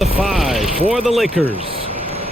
The 5 for the Lakers.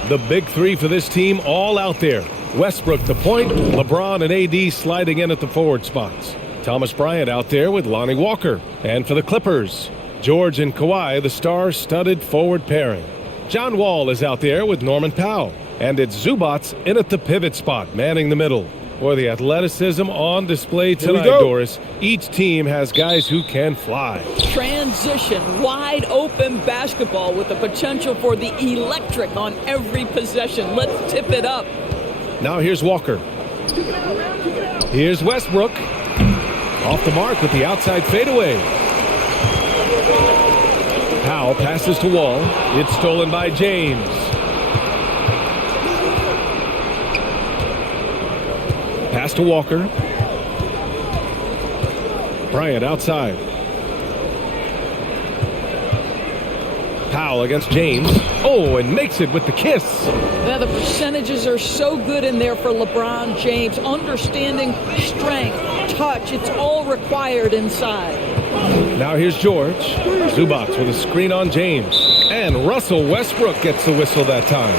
The big three for this team all out there. Westbrook the point, LeBron and AD sliding in at the forward spots. Thomas Bryant out there with Lonnie Walker. And for the Clippers, George and Kawhi, the star-studded forward pairing. John Wall is out there with Norman Powell. And it's Zubats in at the pivot spot, manning the middle. Boy, the athleticism on display tonight, Doris. Each team has guys who can fly. Transition, wide open basketball with the potential for the electric on every possession. Let's tip it up. Now here's Walker. Here's Westbrook. Off the mark with the outside fadeaway. Powell passes to Wall. It's stolen by James. Pass to Walker. Bryant outside. Powell against James. Oh, and makes it with the kiss. Yeah, the percentages are so good in there for LeBron James. Understanding strength, touch, it's all required inside. Now here's George. Zubats with a screen on James. And Russell Westbrook gets the whistle that time.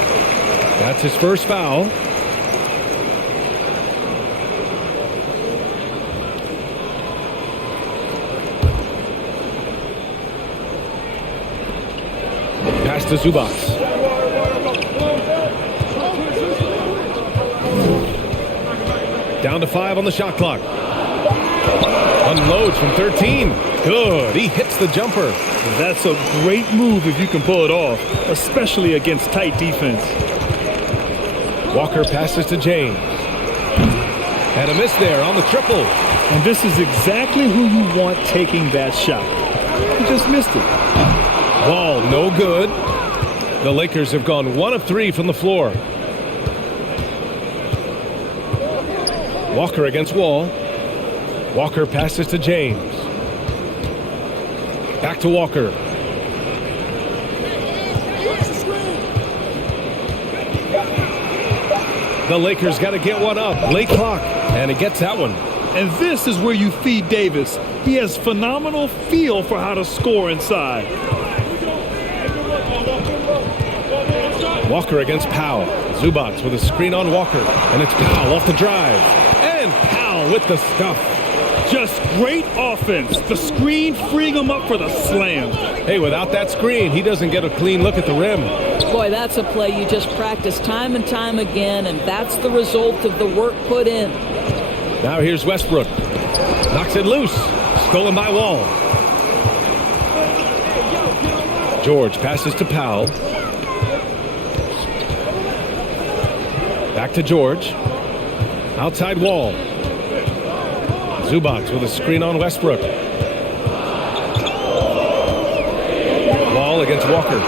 That's his first foul. Pass to Zubats. Down to 5 on the shot clock. Unloads from 13. Good. He hits the jumper. That's a great move if you can pull it off, especially against tight defense. Walker passes to James. And a miss there on the triple. And this is exactly who you want taking that shot. He just missed it. Ball no good. The Lakers have gone 1 of 3 from the floor. Walker against Wall. Walker passes to James. Back to Walker. The Lakers got to get one up. Late clock. And he gets that one. And this is where you feed Davis. He has phenomenal feel for how to score inside. Walker against Powell. Zubats with a screen on Walker. And it's Powell off the drive. And Powell with the stuff. Just great offense. The screen freeing him up for the slam. Hey, without that screen, he doesn't get a clean look at the rim. Boy, that's a play you just practice time and time again, and that's the result of the work put in. Now here's Westbrook. Knocks it loose. Stolen by Wall. George passes to Powell. Back to George. Outside Wall. Zubats with a screen on Westbrook. Wall against Walker.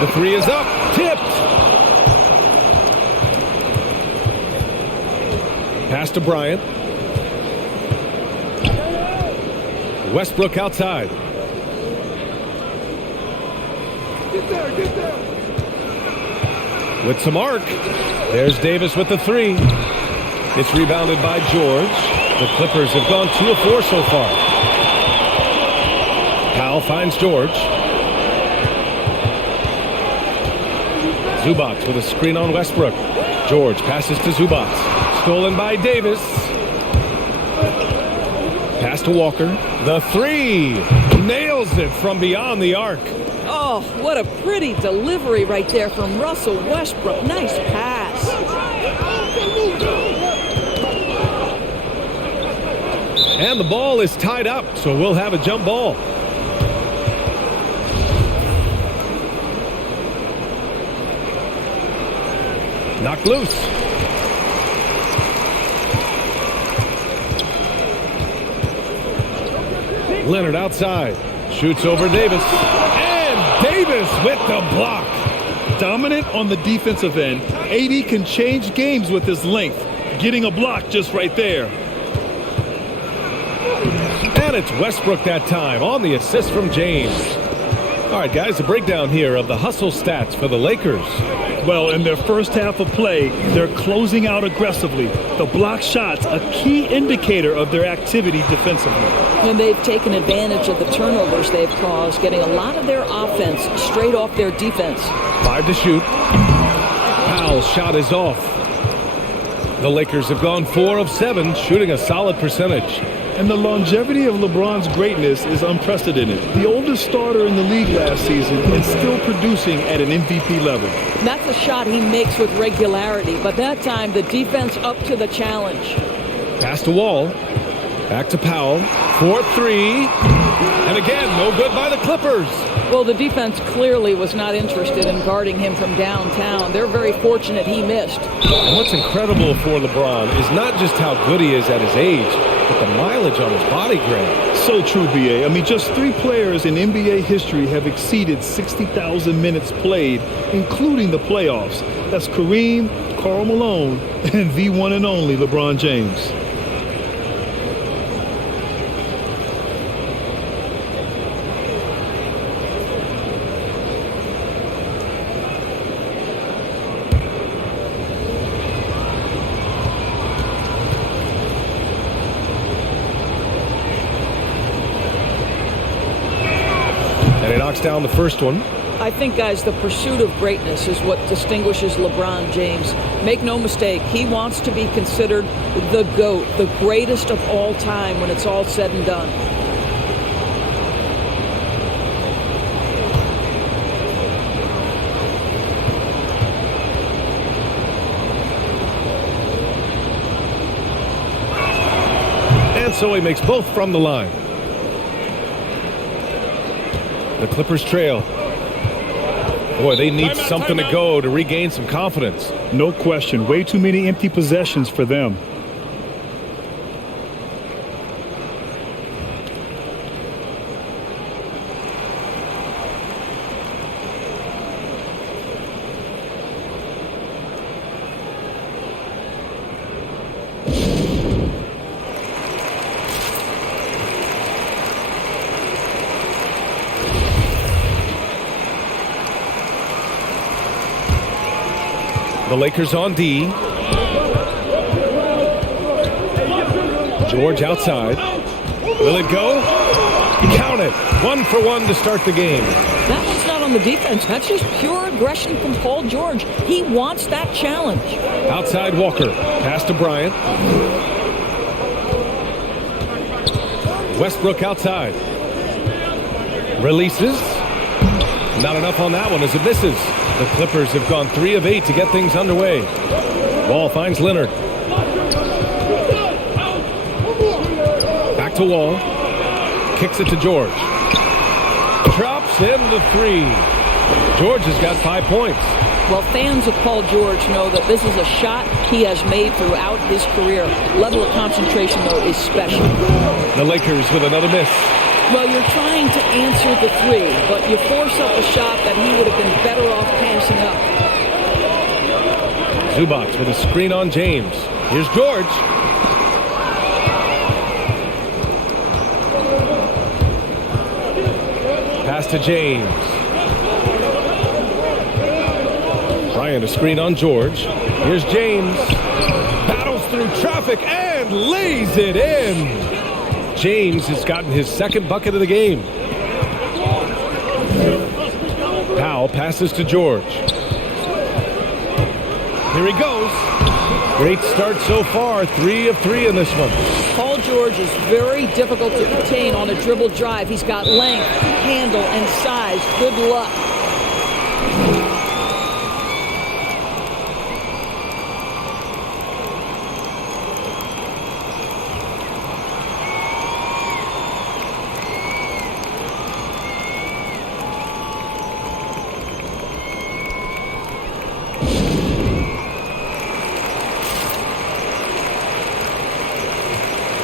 The 3 is up. Tipped. Pass to Bryant. Westbrook outside. Get there, get there. With some arc. There's Davis with the 3. It's rebounded by George. The Clippers have gone 2 of 4 so far. Powell finds George. Zubats with a screen on Westbrook. George passes to Zubats. Stolen by Davis. Pass to Walker. The 3. Nails it from beyond the arc. Oh, what a pretty delivery right there from Russell Westbrook. Nice pass. And the ball is tied up, so we'll have a jump ball. Knocked loose. Leonard outside. Shoots over Davis. And Davis with the block. Dominant on the defensive end. AD can change games with his length. Getting a block just right there. And it's Westbrook that time on the assist from James. All right, guys, a breakdown here of the hustle stats for the Lakers. Well, in their first half of play, they're closing out aggressively. The block shots, a key indicator of their activity defensively. And they've taken advantage of the turnovers they've caused, getting a lot of their offense straight off their defense. 5 to shoot. Powell's shot is off. The Lakers have gone 4 of 7, shooting a solid percentage. And the longevity of LeBron's greatness is unprecedented. The oldest starter in the league last season and still producing at an MVP level. That's a shot he makes with regularity, but that time the defense up to the challenge. Pass to Wall. Back to Powell. 4-3. And again, no good by the Clippers. Well, the defense clearly was not interested in guarding him from downtown. They're very fortunate he missed. And what's incredible for LeBron is not just how good he is at his age, but the mileage on his body grade. So true, B.A. I mean, just 3 players in NBA history have exceeded 60,000 minutes played, including the playoffs. That's Kareem, Karl Malone, and the one and only LeBron James. Down the first one. I think, guys, the pursuit of greatness is what distinguishes LeBron James. Make no mistake, he wants to be considered the GOAT, the greatest of all time when it's all said and done. And so he makes both from the line. The Clippers trail. Boy, they need something to go to regain some confidence. No question. Way too many empty possessions for them. The Lakers on D. George outside. Will it go? Count it. 1 for 1 to start the game. That one's not on the defense. That's just pure aggression from Paul George. He wants that challenge. Outside Walker. Pass to Bryant. Westbrook outside. Releases. Not enough on that one as it misses. The Clippers have gone 3 of 8 to get things underway. Wall finds Leonard. Back to Wall. Kicks it to George. Drops in the 3. George has got 5 points. Well, fans of Paul George know that this is a shot he has made throughout his career. Level of concentration, though, is special. The Lakers with another miss. Well, you're trying to answer the 3, but you force up a shot that he would have been better off passing up. Zubac with a screen on James. Here's George. Pass to James. Bryant a screen on George. Here's James. Battles through traffic and lays it in. James has gotten his 2nd bucket of the game. Powell passes to George. Here he goes. Great start so far. 3 of 3 in this one. Paul George is very difficult to contain on a dribble drive. He's got length, handle, and size. Good luck.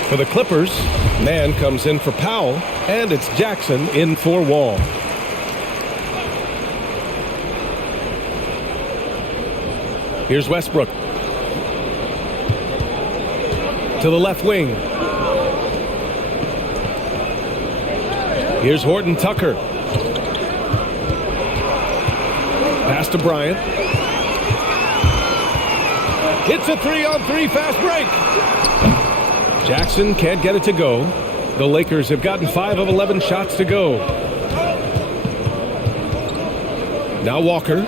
For the Clippers, Mann comes in for Powell, and it's Jackson in for Wall. Here's Westbrook. To the left wing. Here's Horton Tucker. Pass to Bryant. It's a 3-on-3 fast break. Jackson can't get it to go. The Lakers have gotten 5 of 11 shots to go. Now Walker.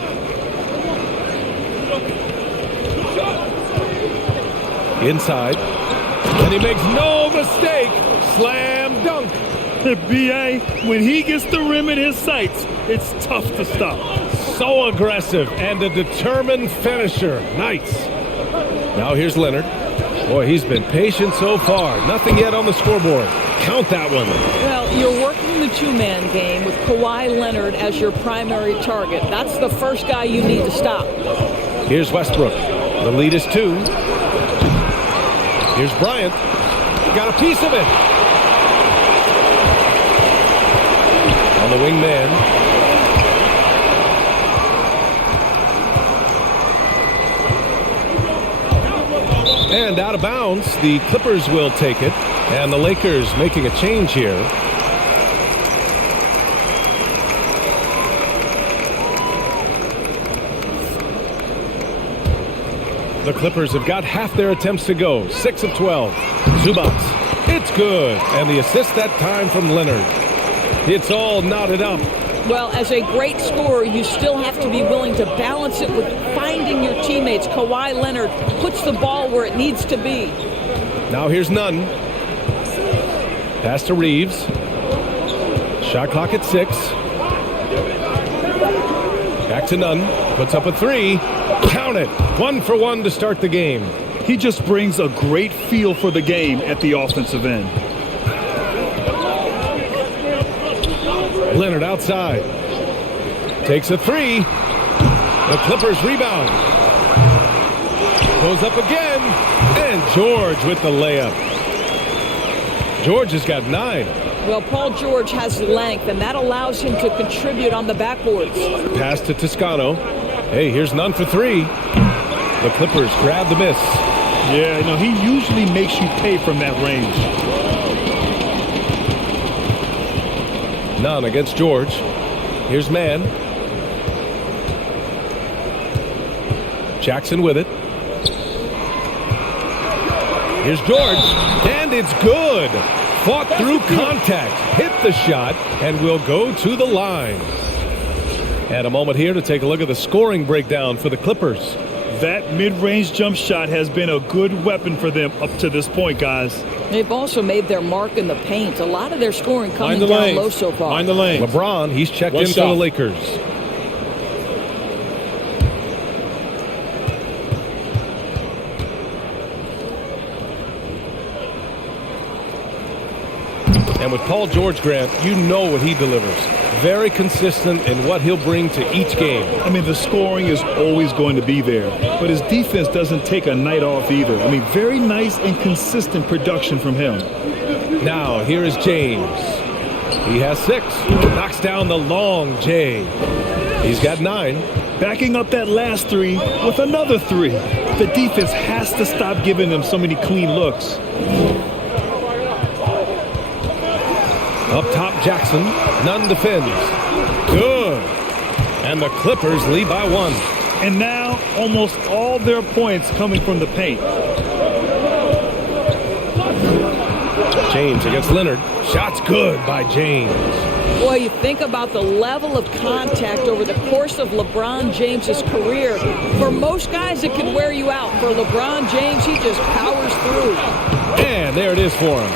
Inside. And he makes no mistake. Slam dunk. B.A., when he gets the rim in his sights, it's tough to stop. So aggressive and a determined finisher. Nice. Now here's Leonard. Boy, he's been patient so far. Nothing yet on the scoreboard. Count that one. Well, you're working the two-man game with Kawhi Leonard as your primary target. That's the first guy you need to stop. Here's Westbrook. The lead is 2. Here's Bryant. Got a piece of it. On the wingman. And out of bounds, the Clippers will take it. And the Lakers making a change here. The Clippers have got half their attempts to go. 6 of 12. Zubats. It's good. And the assist that time from Leonard. It's all knotted up. Well, as a great scorer, you still have to be willing to balance it with finding your teammates. Kawhi Leonard puts the ball where it needs to be. Now here's Nunn. Pass to Reeves. Shot clock at 6. Back to Nunn. Puts up a 3. Count it. 1 for 1 to start the game. He just brings a great feel for the game at the offensive end. Leonard outside. Takes a 3. The Clippers rebound. Goes up again. And George with the layup. George has got 9. Well, Paul George has length, and that allows him to contribute on the backboards. Pass to Toscano. Hey, here's Nunn for 3. The Clippers grab the miss. Yeah, you know, he usually makes you pay from that range. Nunn against George. Here's Mann. Jackson with it. Here's George. And it's good. Fought through contact. Hit the shot and will go to the line. And a moment here to take a look at the scoring breakdown for the Clippers. That mid-range jump shot has been a good weapon for them up to this point, guys. They've also made their mark in the paint. A lot of their scoring coming down low so far. Find the lane. LeBron, he's checked in for the Lakers. And with Paul George, Grant, you know what he delivers. Very consistent in what he'll bring to each game. I mean, the scoring is always going to be there, but his defense doesn't take a night off either. I mean, very nice and consistent production from him. Now, here is James. He has 6. Knocks down the long J. He's got 9. Backing up that last 3 with another 3. The defense has to stop giving them so many clean looks. Up top, Jackson. Nunn defends. Good. And the Clippers lead by 1. And now, almost all their points coming from the paint. James against Leonard. Shot's good by James. Boy, you think about the level of contact over the course of LeBron James's career. For most guys, it can wear you out. For LeBron James, he just powers through. And there it is for him.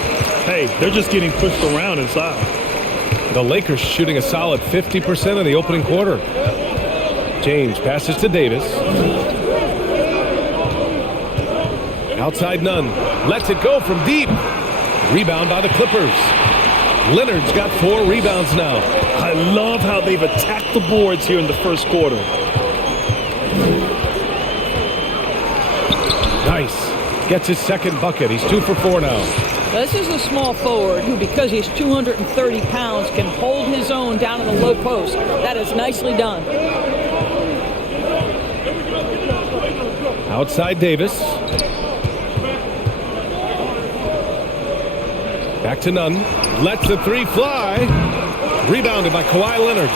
Hey, they're just getting pushed around inside. The Lakers shooting a solid 50% in the opening quarter. James passes to Davis. Outside Nunn. Lets it go from deep. Rebound by the Clippers. Leonard's got 4 rebounds now. I love how they've attacked the boards here in the first quarter. Nice. Gets his second bucket. He's 2 for 4 now. This is a small forward who, because he's 230 pounds, can hold his own down in the low post. That is nicely done. Outside Davis. Back to Nunn. Lets the 3 fly. Rebounded by Kawhi Leonard.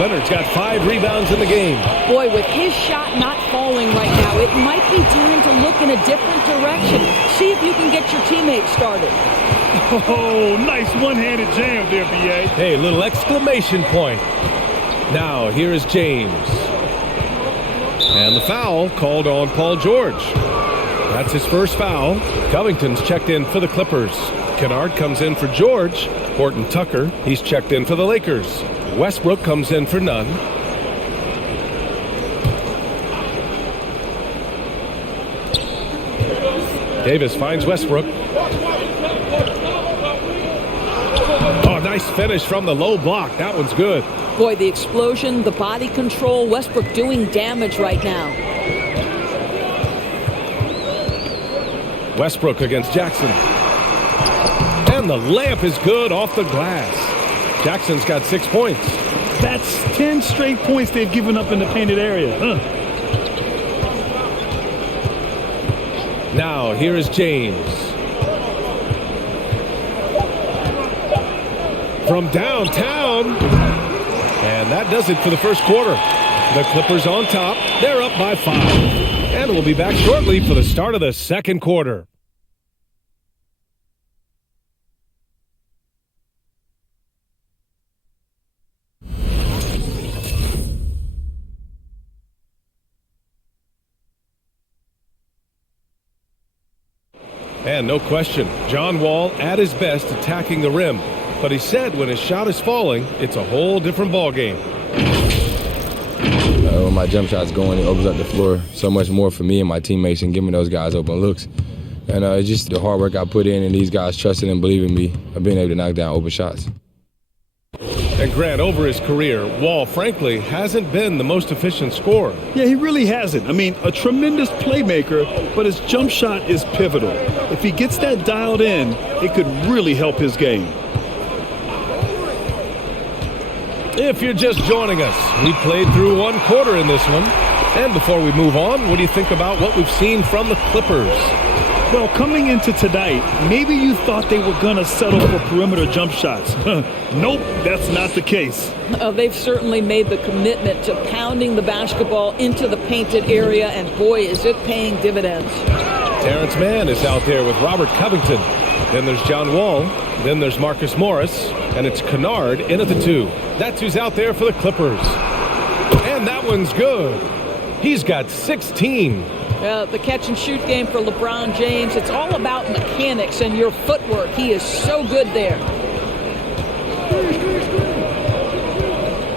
Leonard's got 5 rebounds in the game. Boy, with his shot not falling right now, it might be time to look in a different direction. See if you can get your teammates started. Oh, nice one-handed jam there, B.A. Hey, little exclamation point. Now, here is James. And the foul called on Paul George. That's his first foul. Covington's checked in for the Clippers. Kennard comes in for George. Horton Tucker, he's checked in for the Lakers. Westbrook comes in for Nunn. Davis finds Westbrook. Oh, nice finish from the low block. That one's good. Boy, the explosion, the body control, Westbrook doing damage right now. Westbrook against Jackson. And the layup is good off the glass. Jackson's got 6 points. That's 10 straight points they've given up in the painted area. Now, here is James. From downtown. And that does it for the first quarter. The Clippers on top. They're up by 5. And we'll be back shortly for the start of the second quarter. And no question, John Wall at his best attacking the rim. But he said when his shot is falling, it's a whole different ballgame. When my jump shot's going, it opens up the floor so much more for me and my teammates and giving those guys open looks. And it's just the hard work I put in and these guys trusting and believing me of being able to knock down open shots. And Grant, over his career, Wall, frankly, hasn't been the most efficient scorer. Yeah, he really hasn't. I mean, a tremendous playmaker, but his jump shot is pivotal. If he gets that dialed in, it could really help his game. If you're just joining us, we played through one quarter in this one. And before we move on, what do you think about what we've seen from the Clippers? Well, coming into tonight, maybe you thought they were going to settle for perimeter jump shots. Nope, that's not the case. They've certainly made the commitment to pounding the basketball into the painted area, and boy, is it paying dividends. Terrence Mann is out there with Robert Covington. Then there's John Wall. Then there's Marcus Morris. And it's Kennard in at the 2. That's who's out there for the Clippers. And that one's good. He's got 16. The catch-and-shoot game for LeBron James, it's all about mechanics and your footwork. He is so good there.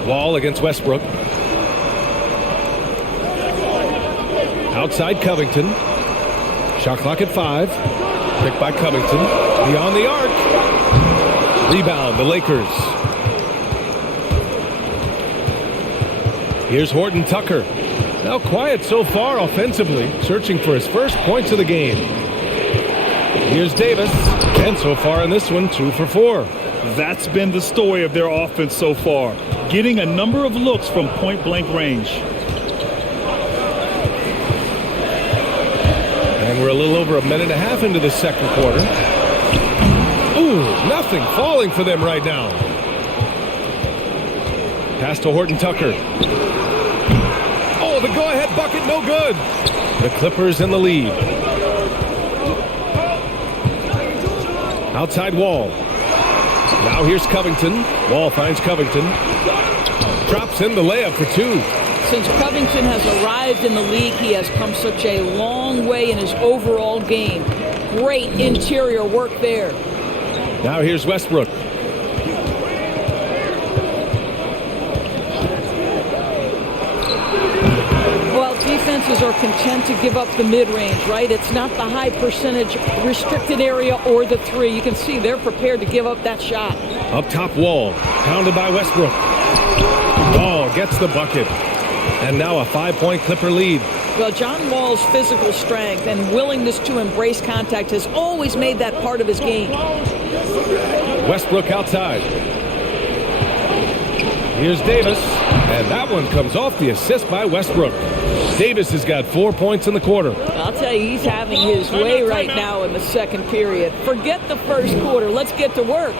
Wall against Westbrook. Outside Covington. Shot clock at 5. Picked by Covington. Beyond the arc. Rebound, the Lakers. Here's Horton Tucker. Now quiet so far offensively, searching for his first points of the game. Here's Davis, and so far in this one, 2 for 4. That's been the story of their offense so far, getting a number of looks from point-blank range. And we're a little over a minute and a half into the second quarter. Ooh, nothing falling for them right now. Pass to Horton Tucker. Oh, the go-ahead bucket, no good. The Clippers in the lead. Outside Wall. Now here's Covington. Wall finds Covington. Drops in the layup for 2. Since Covington has arrived in the league, he has come such a long way in his overall game. Great interior work there. Now here's Westbrook. Well, defenses are content to give up the mid-range, right? It's not the high percentage restricted area or the 3. You can see they're prepared to give up that shot. Up top Wall. Pounded by Westbrook. Oh, gets the bucket. And now a 5-point Clipper lead. Well, John Wall's physical strength and willingness to embrace contact has always made that part of his game. Westbrook outside. Here's Davis. And that one comes off the assist by Westbrook. Davis has got 4 points in the quarter. I'll tell you, he's having his way right now in the second period. Forget the first quarter. Let's get to work.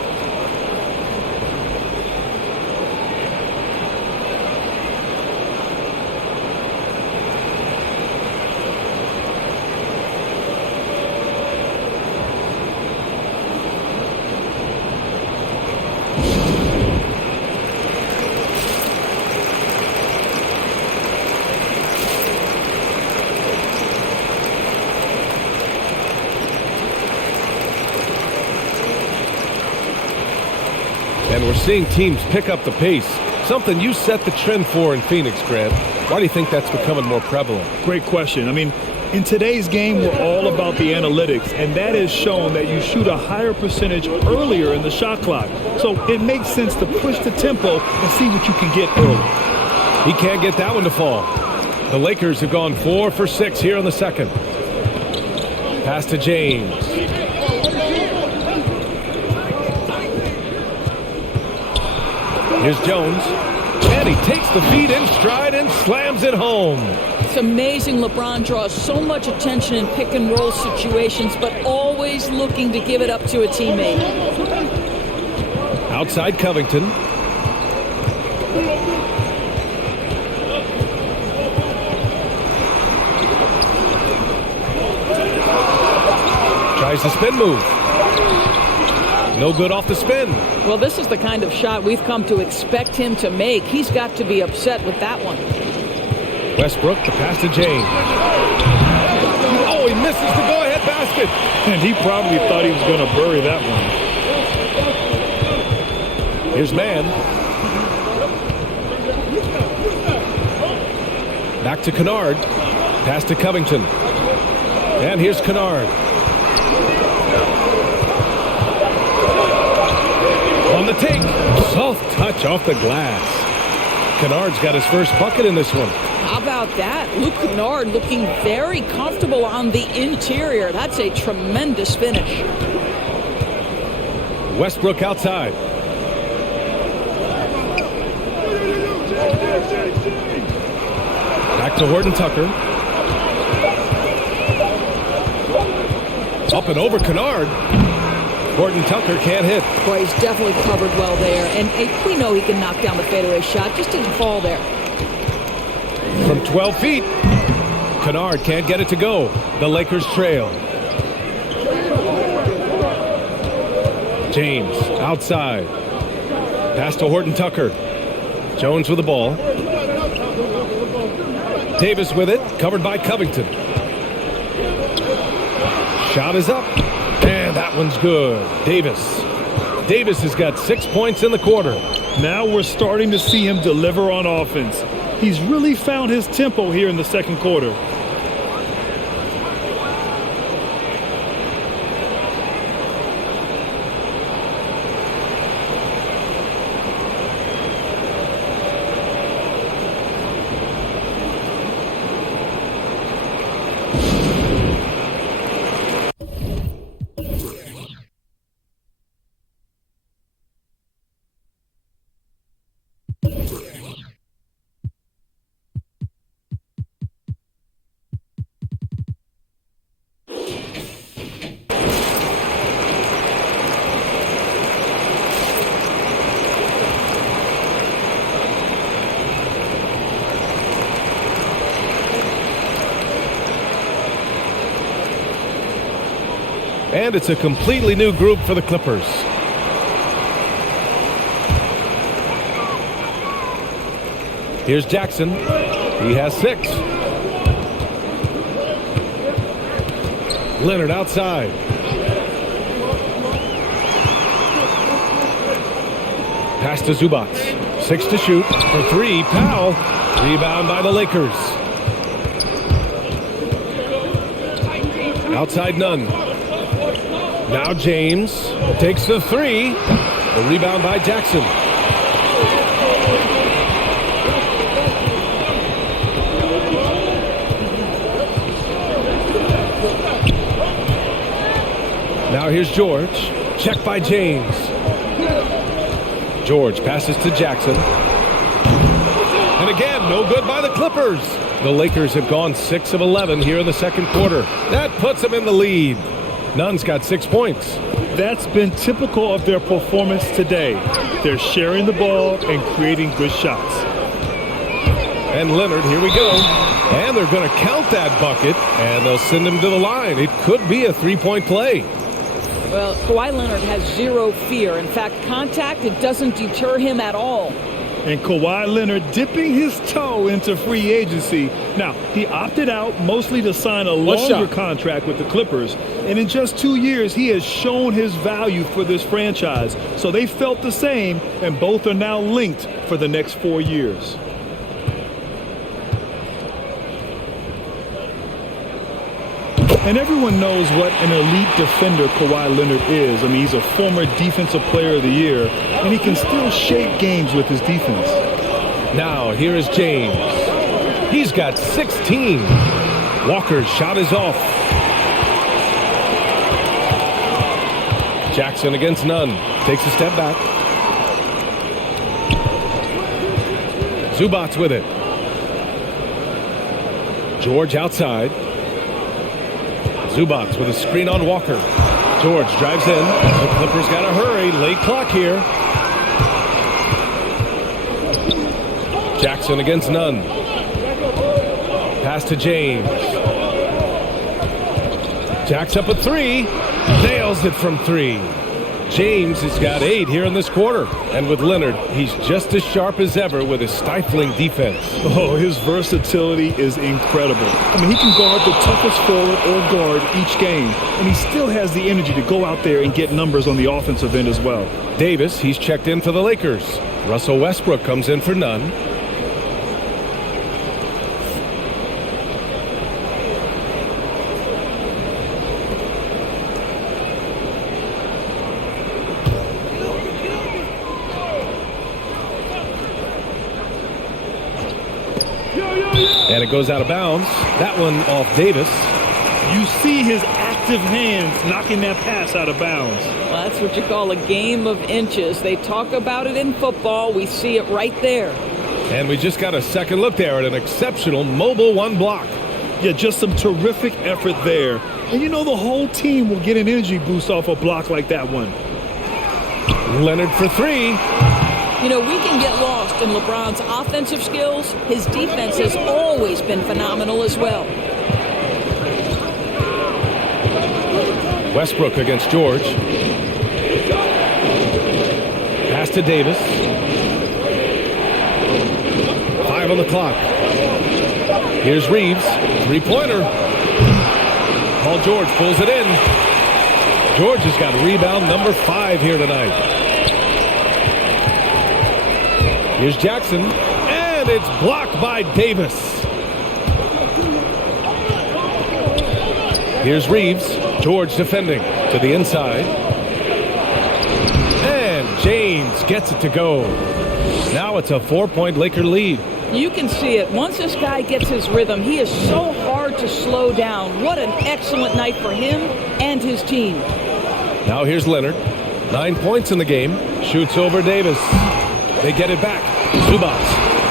we're seeing teams pick up the pace. Something you set the trend for in Phoenix, Grant. Why do you think that's becoming more prevalent? Great question. I mean, in today's game, we're all about the analytics, and that has shown that you shoot a higher percentage earlier in the shot clock. So it makes sense to push the tempo and see what you can get early. He can't get that one to fall. The Lakers have gone 4 for 6 here in the second. Pass to James. Here's Jones. And he takes the feed in stride and slams it home. It's amazing LeBron draws so much attention in pick and roll situations, but always looking to give it up to a teammate. Outside Covington. Tries the spin move. No good off the spin. Well, this is the kind of shot we've come to expect him to make. He's got to be upset with that one. Westbrook, the pass to James. Oh, he misses the go-ahead basket. And he probably thought he was going to bury that one. Here's Mann. Back to Kennard. Pass to Covington. And here's Kennard. On the take. Soft touch off the glass. Kennard's got his first bucket in this one. How about that? Luke Kennard looking very comfortable on the interior. That's a tremendous finish. Westbrook outside. Back to Horton Tucker. Up and over Kennard. Horton Tucker can't hit. Boy, he's definitely covered well there. And we know he can knock down the fadeaway shot. Just didn't fall there. From 12 feet. Kennard can't get it to go. The Lakers trail. James outside. Pass to Horton Tucker. Jones with the ball. Davis with it. Covered by Covington. Shot is up. And that one's good. Davis. Davis has got 6 points in the quarter. Now we're starting to see him deliver on offense. He's really found his tempo here in the second quarter. And it's a completely new group for the Clippers. Here's Jackson. He has 6. Leonard outside. Pass to Zubac. 6 to shoot. For 3, Powell. Rebound by the Lakers. Outside Nunn. Now James takes the 3. The rebound by Jackson. Now here's George. Check by James. George passes to Jackson. And again, no good by the Clippers. The Lakers have gone 6 of 11 here in the second quarter. That puts them in the lead. Nunn's got 6 points. That's been typical of their performance today. They're sharing the ball and creating good shots. And Leonard, here we go. And they're going to count that bucket, and they'll send him to the line. It could be a 3-point play. Well, Kawhi Leonard has zero fear. In fact, contact, it doesn't deter him at all. And Kawhi Leonard dipping his toe into free agency. Now, he opted out mostly to sign a longer contract with the Clippers. And in just 2 years, he has shown his value for this franchise. So they felt the same, and both are now linked for the next 4 years. And everyone knows what an elite defender Kawhi Leonard is. I mean, he's a former Defensive Player of the Year, and he can still shape games with his defense. Now, here is James. He's got 16. Walker's shot is off. Jackson against Nunn. Takes a step back. Zubac's with it. George outside. Zubac with a screen on Walker. George drives in. The Clippers got to hurry. Late clock here. Jackson against Nunn. Pass to James. Jacks up a three. Nails it from three. James has got 8 here in this quarter. And with Leonard, he's just as sharp as ever with his stifling defense. Oh, his versatility is incredible. I mean, he can guard the toughest forward or guard each game. And he still has the energy to go out there and get numbers on the offensive end as well. Davis, he's checked in for the Lakers. Russell Westbrook comes in for Nunn. And it goes out of bounds. That one off Davis. You see his active hands knocking that pass out of bounds. Well, that's what you call a game of inches. They talk about it in football. We see it right there. And we just got a second look there at an exceptional mobile one block. Yeah, just some terrific effort there. And you know the whole team will get an energy boost off a block like that one. Leonard for 3. You know, we can get lost in LeBron's offensive skills. His defense has always been phenomenal as well. Westbrook against George. Pass to Davis. 5 on the clock. Here's Reeves. 3-pointer. Paul George pulls it in. George has got rebound number 5 here tonight. Here's Jackson, and it's blocked by Davis. Here's Reeves. George defending to the inside. And James gets it to go. Now it's a 4-point Laker lead. You can see it. Once this guy gets his rhythm, he is so hard to slow down. What an excellent night for him and his team. Now here's Leonard. 9 points in the game. Shoots over Davis. They get it back. Zubac.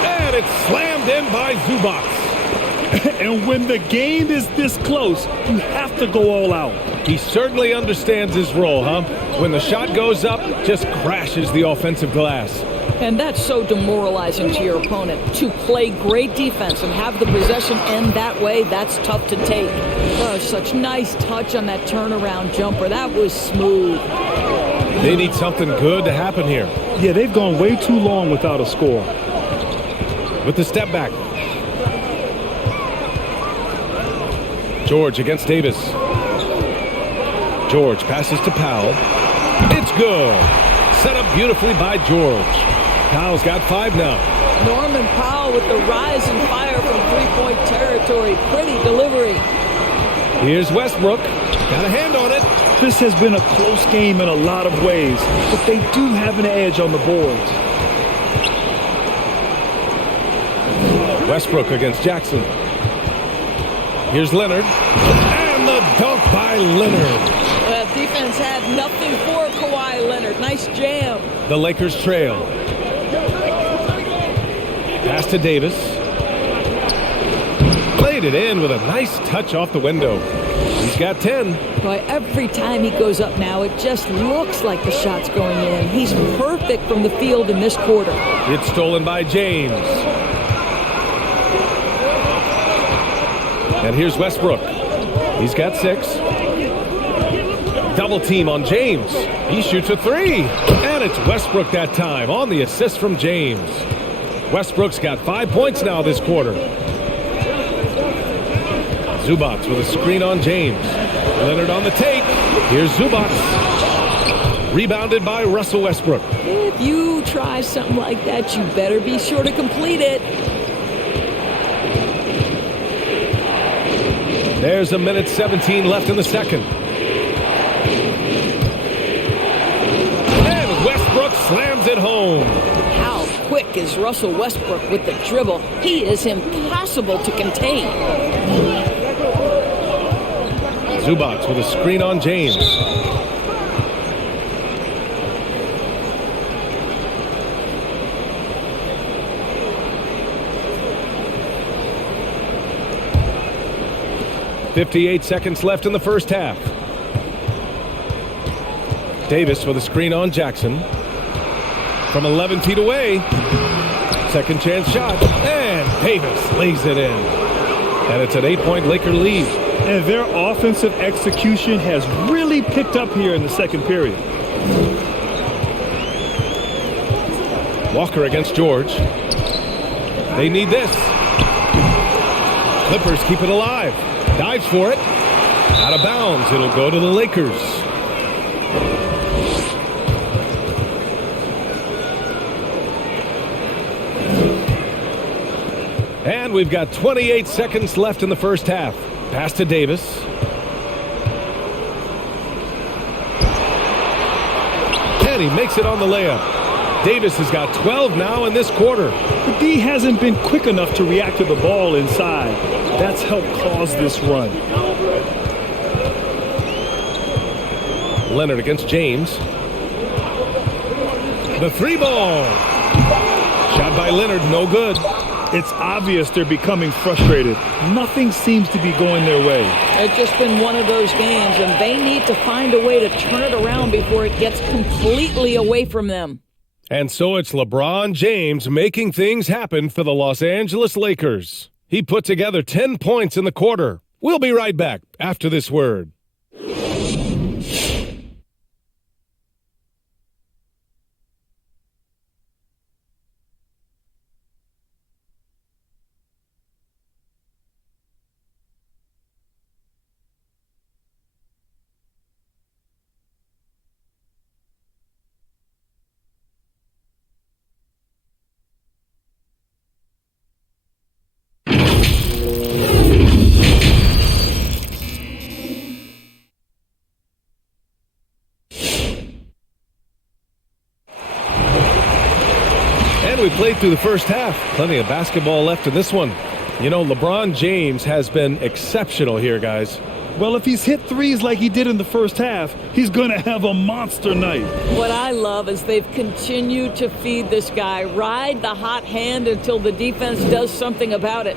And it's slammed in by Zubac. And when the game is this close, you have to go all out. He certainly understands his role, huh? When the shot goes up, just crashes the offensive glass. And that's so demoralizing to your opponent. To play great defense and have the possession end that way, that's tough to take. Oh, such nice touch on that turnaround jumper. That was smooth. They need something good to happen here. Yeah, they've gone way too long without a score. With the step back. George against Davis. George passes to Powell. It's good. Set up beautifully by George. Powell's got 5 now. Norman Powell with the rise and fire from three-point territory. Pretty delivery. Here's Westbrook. Got a hand on it. This has been a close game in a lot of ways, but they do have an edge on the boards. Westbrook against Jackson. Here's Leonard. And the dunk by Leonard. That defense had nothing for Kawhi Leonard. Nice jam. The Lakers trail. Pass to Davis. Played it in with a nice touch off the window. He's got 10. Boy, every time he goes up now, it just looks like the shot's going in. He's perfect from the field in this quarter. It's stolen by James. And here's Westbrook. He's got 6. Double team on James. He shoots a 3. And it's Westbrook that time on the assist from James. Westbrook's got 5 points now this quarter. Zubac with a screen on James. Leonard on the take. Here's Zubac. Rebounded by Russell Westbrook. If you try something like that, you better be sure to complete it. There's a minute 17 left in the second. And Westbrook slams it home. How quick is Russell Westbrook with the dribble? He is impossible to contain. Zubac with a screen on James. .58 seconds left in the first half. Davis with a screen on Jackson. From 11 feet away. Second chance shot. And Davis lays it in. And it's an 8-point Laker lead. And their offensive execution has really picked up here in the second period. Walker against George. They need this. Clippers keep it alive. Dives for it. Out of bounds. It'll go to the Lakers. And we've got 28 seconds left in the first half. Pass to Davis. And he makes it on the layup. Davis has got 12 now in this quarter. But D hasn't been quick enough to react to the ball inside. That's helped cause this run. Leonard against James. The three ball. Shot by Leonard, no good. It's obvious they're becoming frustrated. Nothing seems to be going their way. It's just been one of those games, and they need to find a way to turn it around before it gets completely away from them. And so it's LeBron James making things happen for the Los Angeles Lakers. He put together 10 points in the quarter. We'll be right back after this word. We played through the first half. Plenty of basketball left in this one. You know, LeBron James has been exceptional here, guys. Well, if he's hit threes like he did in the first half, he's going to have a monster night. What I love is they've continued to feed this guy, ride the hot hand until the defense does something about it.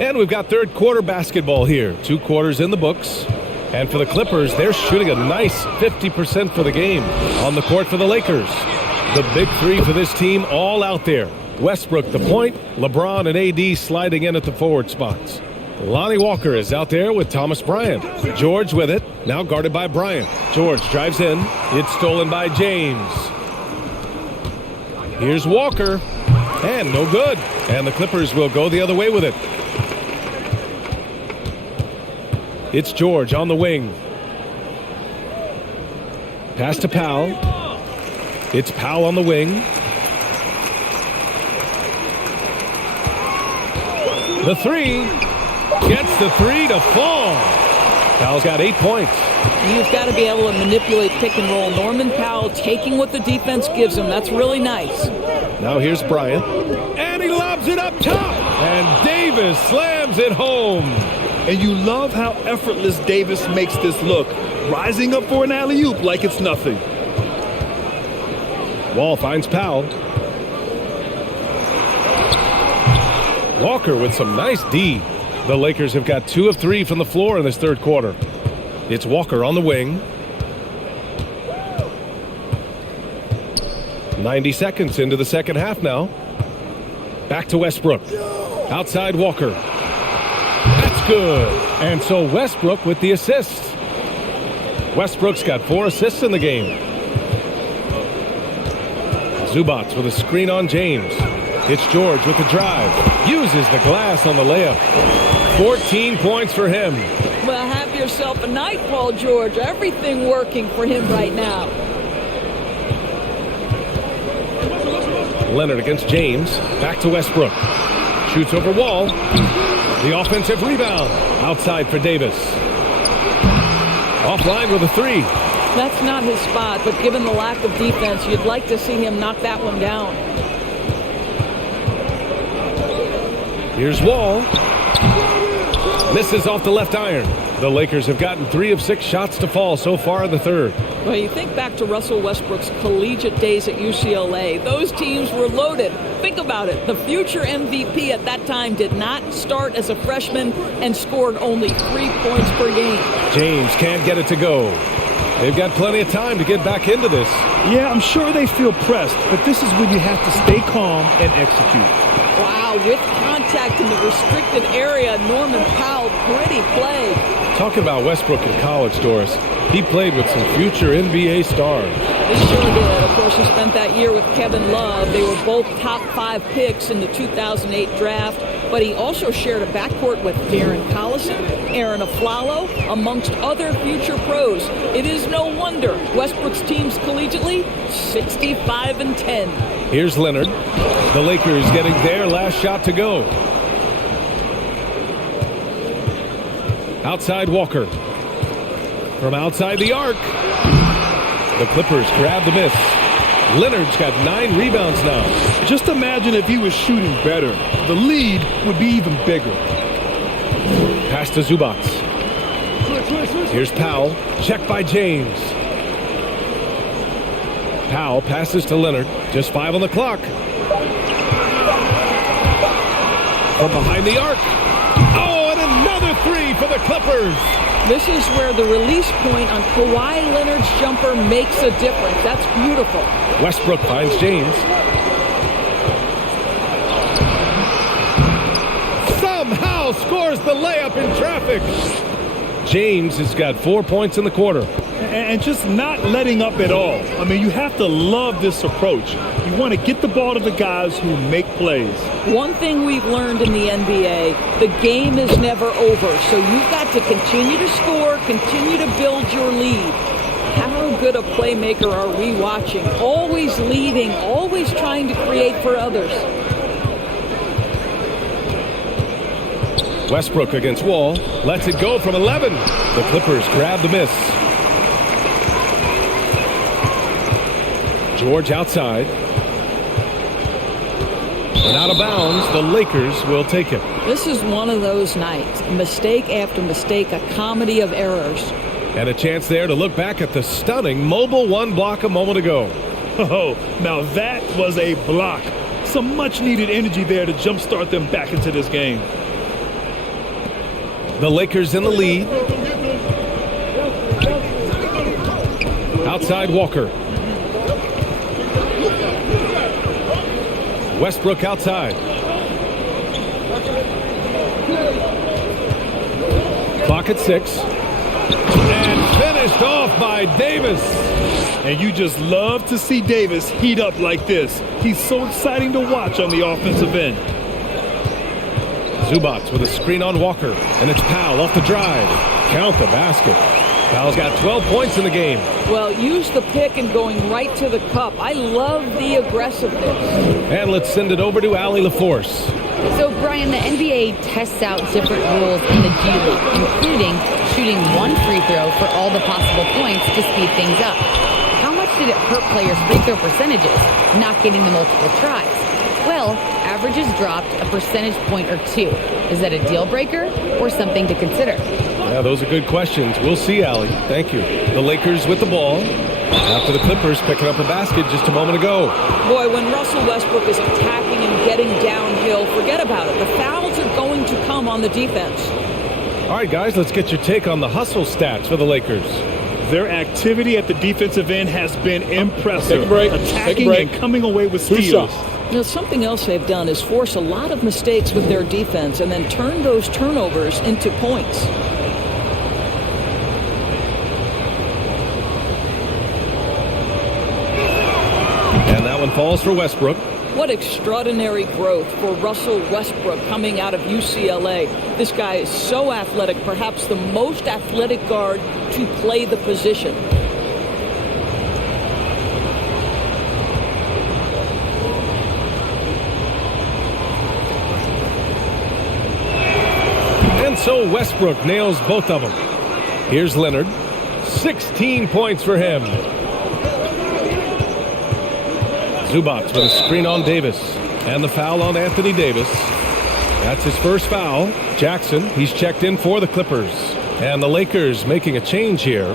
And we've got third quarter basketball here. 2 quarters in the books. And for the Clippers, they're shooting a nice 50% for the game. On the court for the Lakers. The big three for this team all out there. Westbrook the point, LeBron and AD sliding in at the forward spots. Lonnie Walker is out there with Thomas Bryant. George with it, now guarded by Bryant. George drives in. It's stolen by James. Here's Walker. And no good. And the Clippers will go the other way with it. It's George on the wing. Pass to Powell. It's Powell on the wing. The three. Gets the three to fall. Powell's got 8 points. You've got to be able to manipulate pick and roll. Norman Powell taking what the defense gives him. That's really nice. Now here's Bryant. And he lobs it up top. And Davis slams it home. And you love how effortless Davis makes this look. Rising up for an alley-oop like it's nothing. Wall finds Powell. Walker with some nice D. The Lakers have got 2 of 3 from the floor in this third quarter. It's Walker on the wing. 90 seconds into the second half now. Back to Westbrook. Outside Walker. That's good. And so Westbrook with the assist. Westbrook's got 4 assists in the game. Zubats with a screen on James. It's George with the drive. Uses the glass on the layup. 14 points for him. Well, have yourself a night, Paul George. Everything working for him right now. Leonard against James. Back to Westbrook. Shoots over Wall. The offensive rebound. Outside for Davis. Offline with a three. That's not his spot, but given the lack of defense, you'd like to see him knock that one down. Here's Wall. Misses off the left iron. The Lakers have gotten 3 of 6 shots to fall so far in the third. Well, you think back to Russell Westbrook's collegiate days at UCLA. Those teams were loaded. Think about it. The future MVP at that time did not start as a freshman and scored only 3 points per game. James can't get it to go. They've got plenty of time to get back into this. Yeah, I'm sure they feel pressed, but this is when you have to stay calm and execute. Wow, with contact in the restricted area, Norman Powell, pretty play. Talking about Westbrook in college, Doris, he played with some future NBA stars. He sure did. Of course, he spent that year with Kevin Love. They were both top 5 picks in the 2008 draft, but he also shared a backcourt with Darren Collison, Aaron Aflalo, amongst other future pros. It is no wonder Westbrook's teams collegiately 65-10. Here's Leonard. The Lakers getting their last shot to go. Outside Walker. From outside the arc. The Clippers grab the miss. Leonard's got 9 rebounds now. Just imagine if he was shooting better. The lead would be even bigger. Pass to Zubats. Here's Powell. Checked by James. Powell passes to Leonard. Just 5 on the clock. From behind the arc. Oh, and another 3 for the Clippers. This is where the release point on Kawhi Leonard's jumper makes a difference. That's beautiful. Westbrook finds James. Somehow scores the layup in traffic. James has got 4 points in the quarter. And just not letting up at all. I mean, you have to love this approach. You want to get the ball to the guys who make plays. One thing we've learned in the NBA, the game is never over. So you've got to continue to score, continue to build your lead. How good a playmaker are we watching? Always leading, always trying to create for others. Westbrook against Wall. Lets it go from 11. The Clippers grab the miss. George outside. And out of bounds, the Lakers will take it. This is one of those nights. Mistake after mistake, a comedy of errors. And a chance there to look back at the stunning mobile 1 block a moment ago. Oh, now that was a block. Some much-needed energy there to jumpstart them back into this game. The Lakers in the lead. Outside Walker. Westbrook outside. Clock at 6. And finished off by Davis. And you just love to see Davis heat up like this. He's so exciting to watch on the offensive end. Zubats with a screen on Walker. And it's Powell off the drive. Count the basket. Powell's got 12 points in the game. Well, use the pick and going right to the cup. I love the aggressiveness. And let's send it over to Allie LaForce. So, Brian, the NBA tests out different rules in the G League, including shooting 1 free throw for all the possible points to speed things up. How much did it hurt players' free throw percentages, not getting the multiple tries? Well, averages dropped a percentage point or 2. Is that a deal breaker or something to consider? Yeah, those are good questions. We'll see, Allie. Thank you. The Lakers with the ball. After the Clippers picking up a basket just a moment ago. Boy, when Russell Westbrook is attacking and getting downhill, forget about it. The fouls are going to come on the defense. All right, guys, let's get your take on the hustle stats for the Lakers. Their activity at the defensive end has been impressive. Take a break. Attacking and coming away with steals. Now, something else they've done is force a lot of mistakes with their defense and then turn those turnovers into points. And that That one falls for Westbrook. What extraordinary growth for Russell Westbrook coming out of UCLA. This guy is so athletic, perhaps the most athletic guard to play the position. And so Westbrook nails both of them. Here's Leonard. 16 points for him. Zubac with a screen on Davis. And the foul on Anthony Davis. That's his first foul. Jackson, he's checked in for the Clippers. And the Lakers making a change here.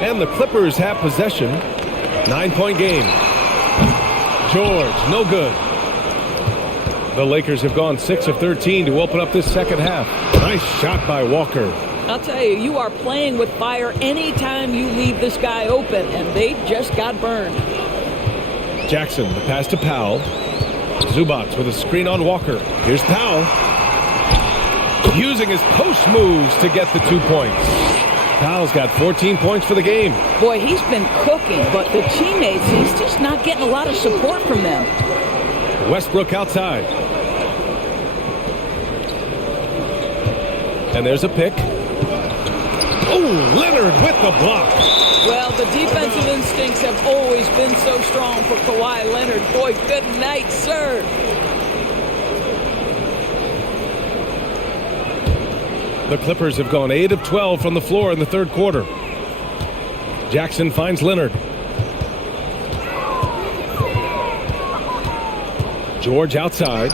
And the Clippers have possession. 9-point game. George, no good. The Lakers have gone 6 of 13 to open up this second half. Nice shot by Walker. I'll tell you, you are playing with fire anytime you leave this guy open, and they just got burned. Jackson, the pass to Powell. Zubac with a screen on Walker. Here's Powell. Using his post moves to get the 2 points. Powell's got 14 points for the game. Boy, he's been cooking, but the teammates, he's just not getting a lot of support from them. Westbrook outside. And there's a pick. Oh, Leonard with the block. Well, the defensive instincts have always been so strong for Kawhi Leonard. Boy, good night, sir. The Clippers have gone 8 of 12 from the floor in the third quarter. Jackson finds Leonard. George outside.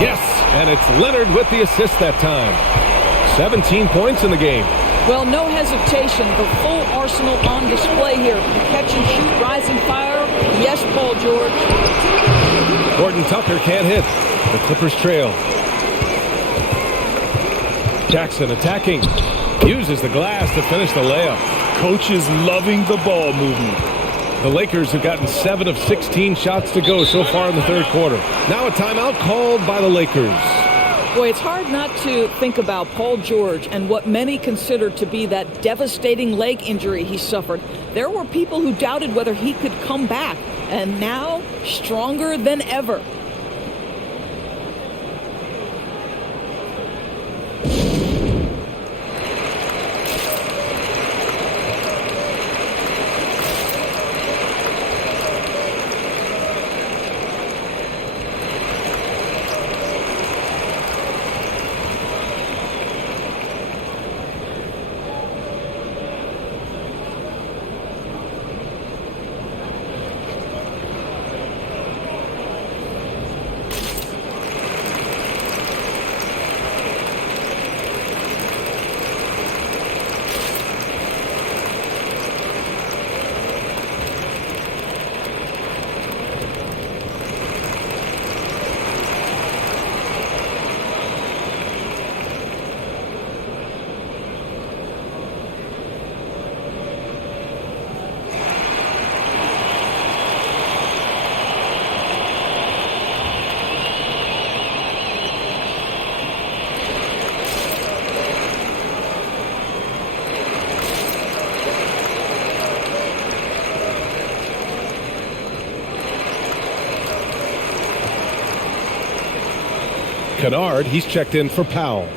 Yes, and it's Leonard with the assist that time. 17 points in the game. Well, no hesitation. The full arsenal on display here. Catch and shoot, rising fire. Yes, Paul George. Gordon Tucker can't hit. The Clippers trail. Jackson attacking. Uses the glass to finish the layup. Coach is loving the ball movement. The Lakers have gotten 7 of 16 shots to go so far in the third quarter. Now a timeout called by the Lakers. Boy, it's hard not to think about Paul George and what many consider to be that devastating leg injury he suffered. There were people who doubted whether he could come back, and now stronger than ever. Kennard, he's checked in for Powell.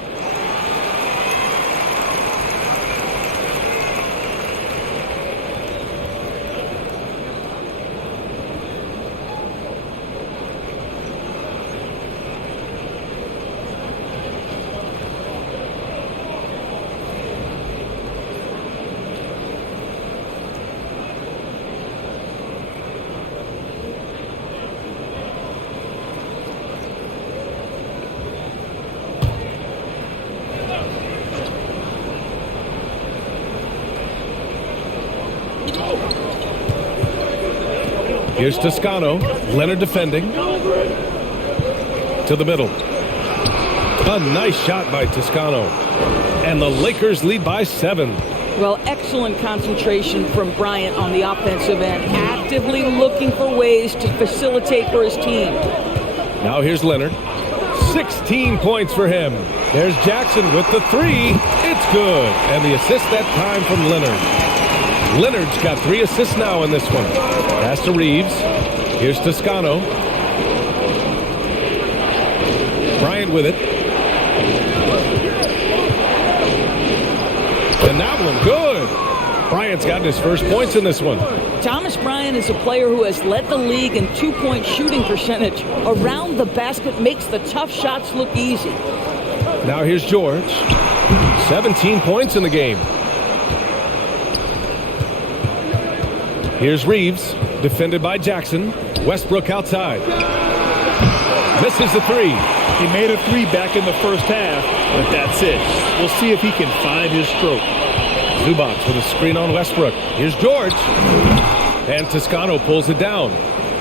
Here's Toscano. Leonard defending. To the middle. A nice shot by Toscano. And the Lakers lead by 7. Well, excellent concentration from Bryant on the offensive end, actively looking for ways to facilitate for his team. Now here's Leonard. 16 points for him. There's Jackson with the three. It's good. And the assist that time from Leonard. Leonard's got 3 assists now in this one. Pass to Reeves. Here's Toscano. Bryant with it. And that one good. Bryant's gotten his first points in this one. Thomas Bryant is a player who has led the league in two-point shooting percentage. Around the basket makes the tough shots look easy. Now here's George. 17 points in the game. Here's Reeves, defended by Jackson. Westbrook outside. Misses the three. He made a 3 back in the first half, but that's it. We'll see if he can find his stroke. Zubac with a screen on Westbrook. Here's George. And Toscano pulls it down.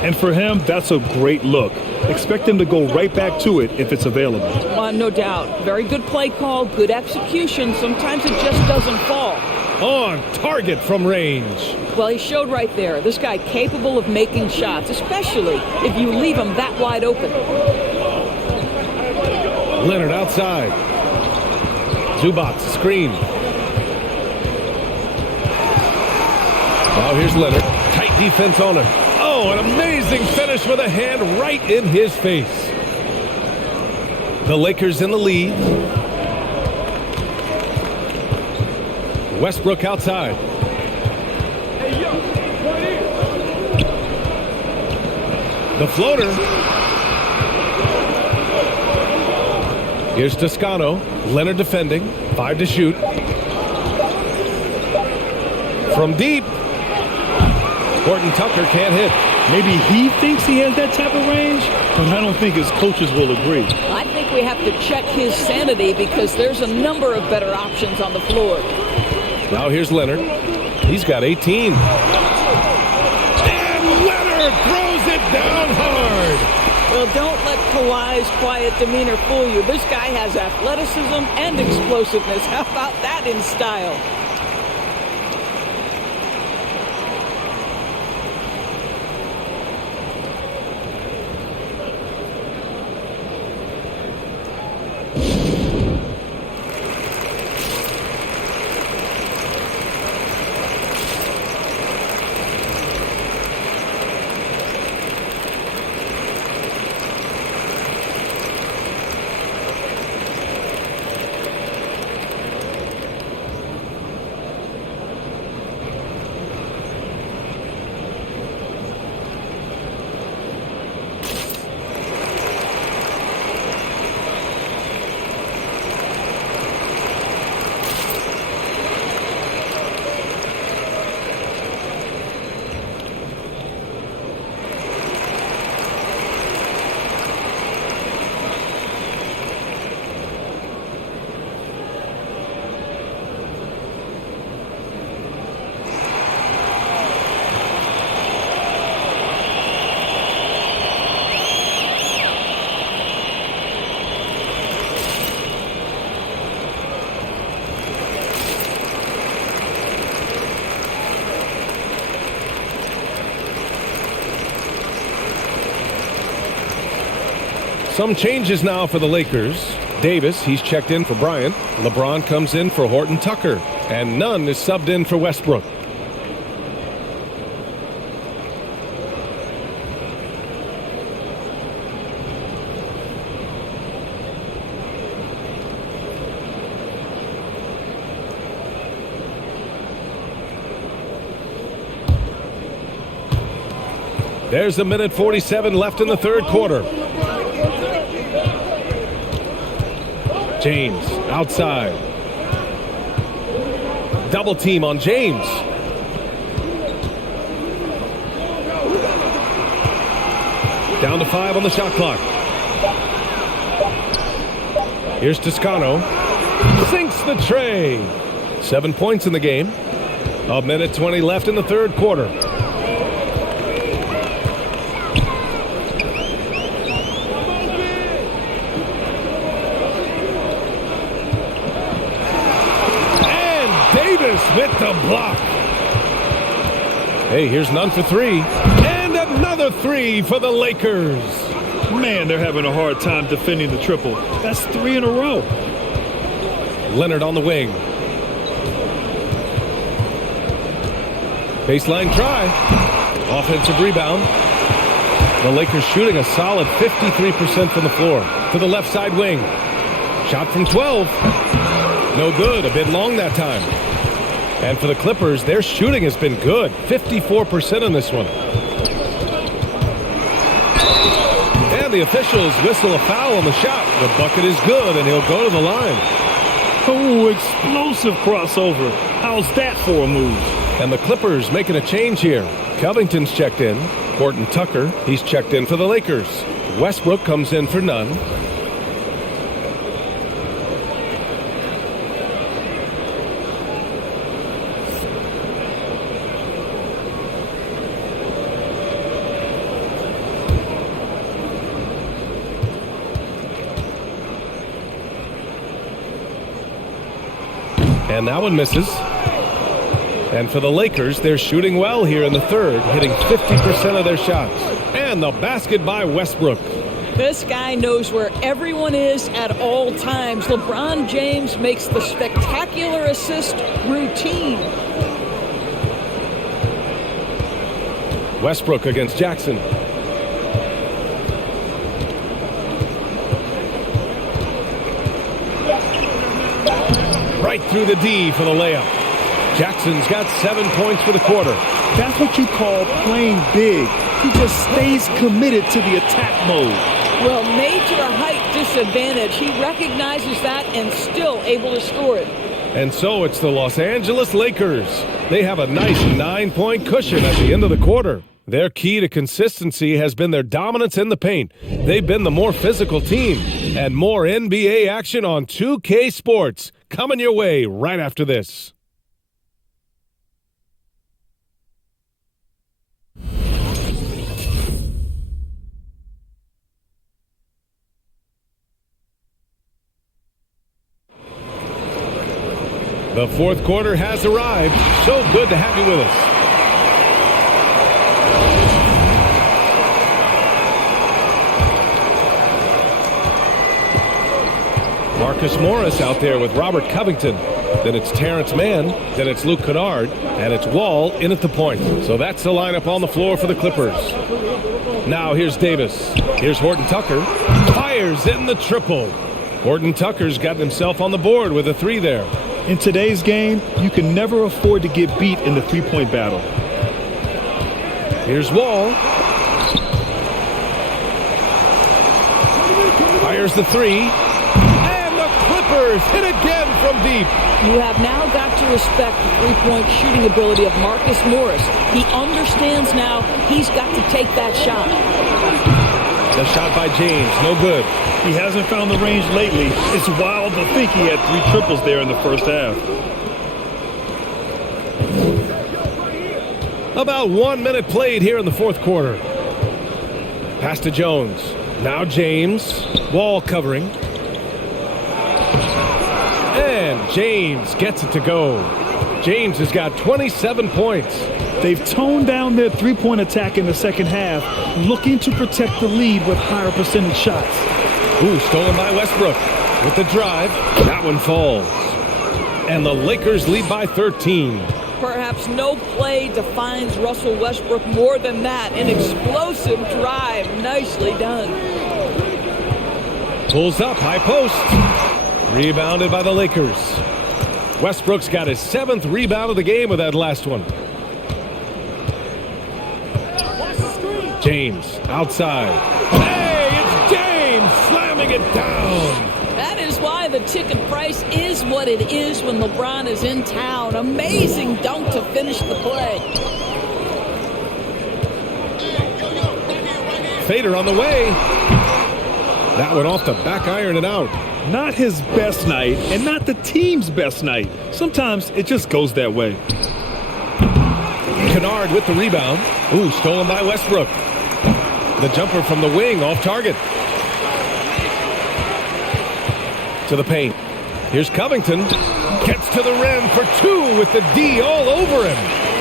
And for him, that's a great look. Expect him to go right back to it if it's available. No doubt. Very good play call, good execution. Sometimes it just doesn't fall. On target from range. Well, he showed right there. This guy capable of making shots, especially if you leave him that wide open. Leonard outside. Zubac screen. Now here's Leonard. Tight defense on him. Oh, an amazing finish with a hand right in his face. The Lakers in the lead. Westbrook outside. The floater. Here's Toscano. Leonard defending. 5 to shoot. From deep. Horton Tucker can't hit. Maybe he thinks he has that type of range, but I don't think his coaches will agree. I think we have to check his sanity because there's a number of better options on the floor. Now here's Leonard. He's got 18. And Leonard throws it down hard. Well, don't let Kawhi's quiet demeanor fool you. This guy has athleticism and explosiveness. How about that in style? Some changes now for the Lakers. Davis, he's checked in for Bryant. LeBron comes in for Horton Tucker. And Nunn is subbed in for Westbrook. There's a minute 47 left in the third quarter. James outside. Double team on James. Down to 5 on the shot clock. Here's Toscano. Sinks the tray. 7 points in the game. A minute 20 left in the third quarter. With the block. Hey, here's Nunn for 3. And another 3 for the Lakers. Man, they're having a hard time defending the triple. That's 3 in a row. Leonard on the wing. Baseline try. Offensive rebound. The Lakers shooting a solid 53% from the floor. To the left side wing. Shot from 12. No good. A bit long that time. And for the Clippers, their shooting has been good. 54% on this one. And the officials whistle a foul on the shot. The bucket is good, and he'll go to the line. Oh, explosive crossover. How's that for a move? And the Clippers making a change here. Covington's checked in. Horton Tucker, he's checked in for the Lakers. Westbrook comes in for none. And that one misses. And for the Lakers, they're shooting well here in the third, hitting 50% of their shots. And the basket by Westbrook. This guy knows where everyone is at all times. LeBron James makes the spectacular assist routine. Westbrook against Jackson. Right through the D for the layup. Jackson's got 7 points for the quarter. That's what you call playing big. He just stays committed to the attack mode. Well, major height disadvantage. He recognizes that and still able to score it. And so it's the Los Angeles Lakers. They have a nice 9-point cushion at the end of the quarter. Their key to consistency has been their dominance in the paint. They've been the more physical team. And more NBA action on 2K Sports. Coming your way right after this. The fourth quarter has arrived. So good to have you with us. Marcus Morris out there with Robert Covington. Then it's Terrence Mann. Then it's Luke Kennard. And it's Wall in at the point. So that's the lineup on the floor for the Clippers. Now here's Davis. Here's Horton Tucker. Fires in the triple. Horton Tucker's gotten himself on the board with a 3 there. In today's game, you can never afford to get beat in the three-point battle. Here's Wall. Fires the 3. And the Clippers hit again from deep. You have now got to respect the three-point shooting ability of Marcus Morris. He understands now he's got to take that shot. The shot by James, no good. He hasn't found the range lately. It's wild to think he had 3 triples there in the first half. About 1 minute played here in the fourth quarter. Pass to Jones. Now James. Wall covering. And James gets it to go. James has got 27 points. They've toned down their three-point attack in the second half, looking to protect the lead with higher percentage shots. Ooh, stolen by Westbrook with the drive. That one falls. And the Lakers lead by 13. Perhaps no play defines Russell Westbrook more than that. An explosive drive. Nicely done. Pulls up, high post. Rebounded by the Lakers. Westbrook's got his 7th rebound of the game with that last one. James outside. Hey, it's James slamming it down. That is why the ticket price is what it is when LeBron is in town. Amazing dunk to finish the play. Fader on the way. That one off the back iron and out. Not his best night and not the team's best night. Sometimes it just goes that way. Kennard with the rebound. Ooh, stolen by Westbrook. The jumper from the wing off target. To the paint. Here's Covington. Gets to the rim for 2 with the D all over him.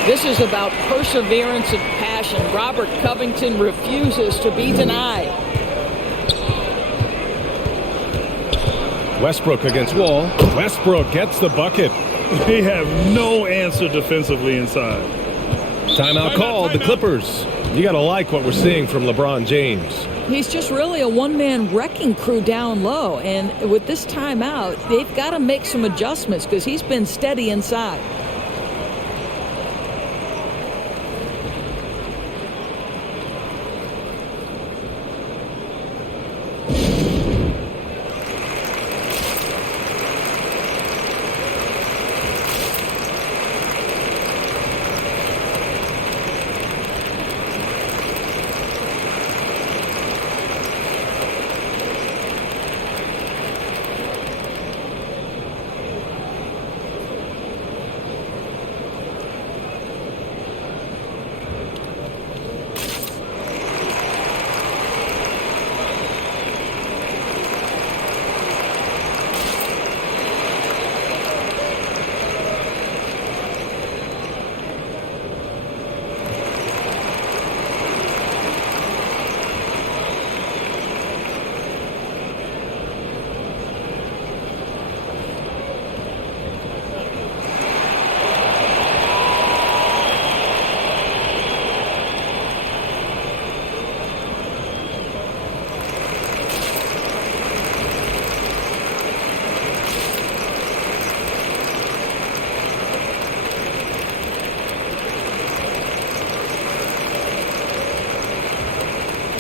This is about perseverance and passion. Robert Covington refuses to be denied. Westbrook against Wall. Westbrook gets the bucket. They have no answer defensively inside. Timeout called, the Clippers. You got to like what we're seeing from LeBron James. He's just really a one-man wrecking crew down low. And with this timeout, they've got to make some adjustments because he's been steady inside.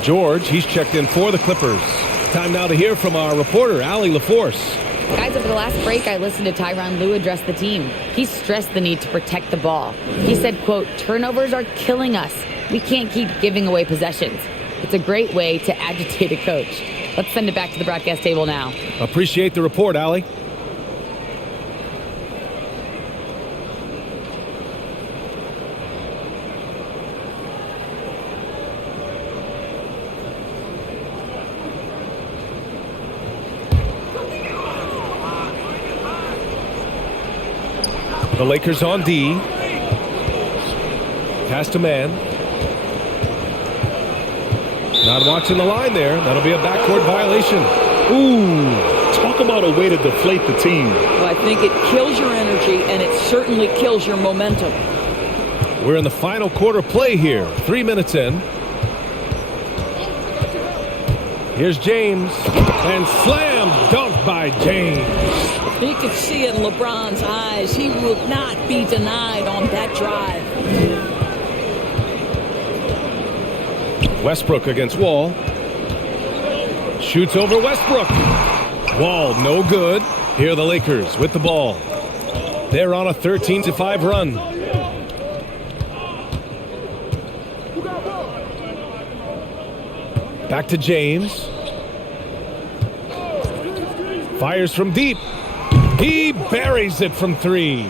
George, he's checked in for the Clippers. Time now to hear from our reporter, Allie LaForce. Guys, over the last break, I listened to Tyronn Lue address the team. He stressed the need to protect the ball. He said, quote, "Turnovers are killing us. We can't keep giving away possessions." It's a great way to agitate a coach. Let's send it back to the broadcast table now. Appreciate the report, Allie. The Lakers on D. Pass to man. Not watching the line there. That'll be a backcourt violation. Ooh, talk about a way to deflate the team. Well, I think it kills your energy, and it certainly kills your momentum. We're in the final quarter play here. 3 minutes in. Here's James. And slam dunk by James. You could see it in LeBron's eyes. He would not be denied on that drive. Westbrook against Wall. Shoots over Westbrook. Wall, no good. Here are the Lakers with the ball. They're on a 13-5 run. Back to James. Fires from deep. He buries it from three.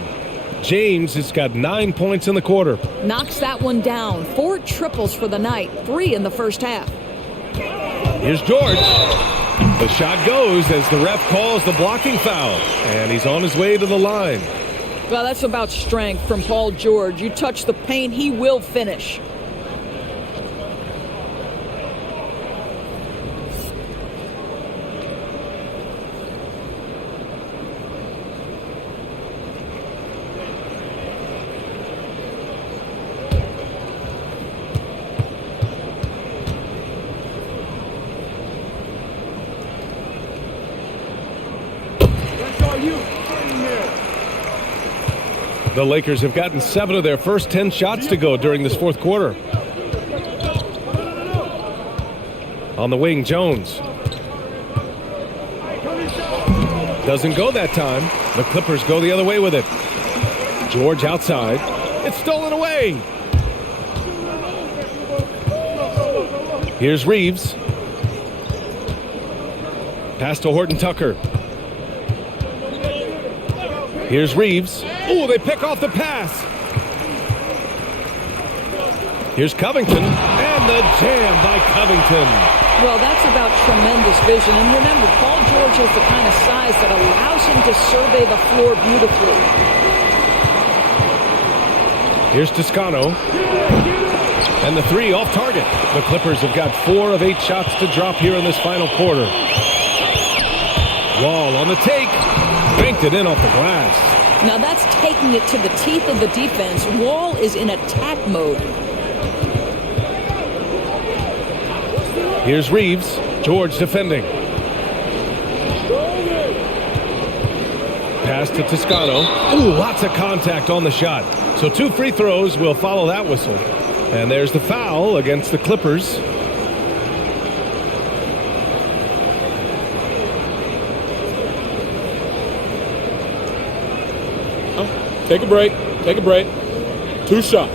James has got 9 points in the quarter. Knocks that one down. 4 triples for the night. 3 in the first half. Here's George. The shot goes as the ref calls the blocking foul. And he's on his way to the line. Well, that's about strength from Paul George. You touch the paint, he will finish. The Lakers have gotten 7 of their first 10 shots to go during this fourth quarter. On the wing, Jones. Doesn't go that time. The Clippers go the other way with it. George outside. It's stolen away. Here's Reeves. Pass to Horton Tucker. Here's Reeves. Oh, they pick off the pass. Here's Covington. And the jam by Covington. Well, that's about tremendous vision. And remember, Paul George has the kind of size that allows him to survey the floor beautifully. Here's Toscano. And the three off target. The Clippers have got 4 of 8 shots to drop here in this final quarter. Wall on the take. Banked it in off the glass. Now that's taking it to the teeth of the defense. Wall is in attack mode. Here's Reeves. George defending. Pass to Toscano. Ooh, lots of contact on the shot. So 2 free throws will follow that whistle. And there's the foul against the Clippers. Take a break. Take a break. 2 shots.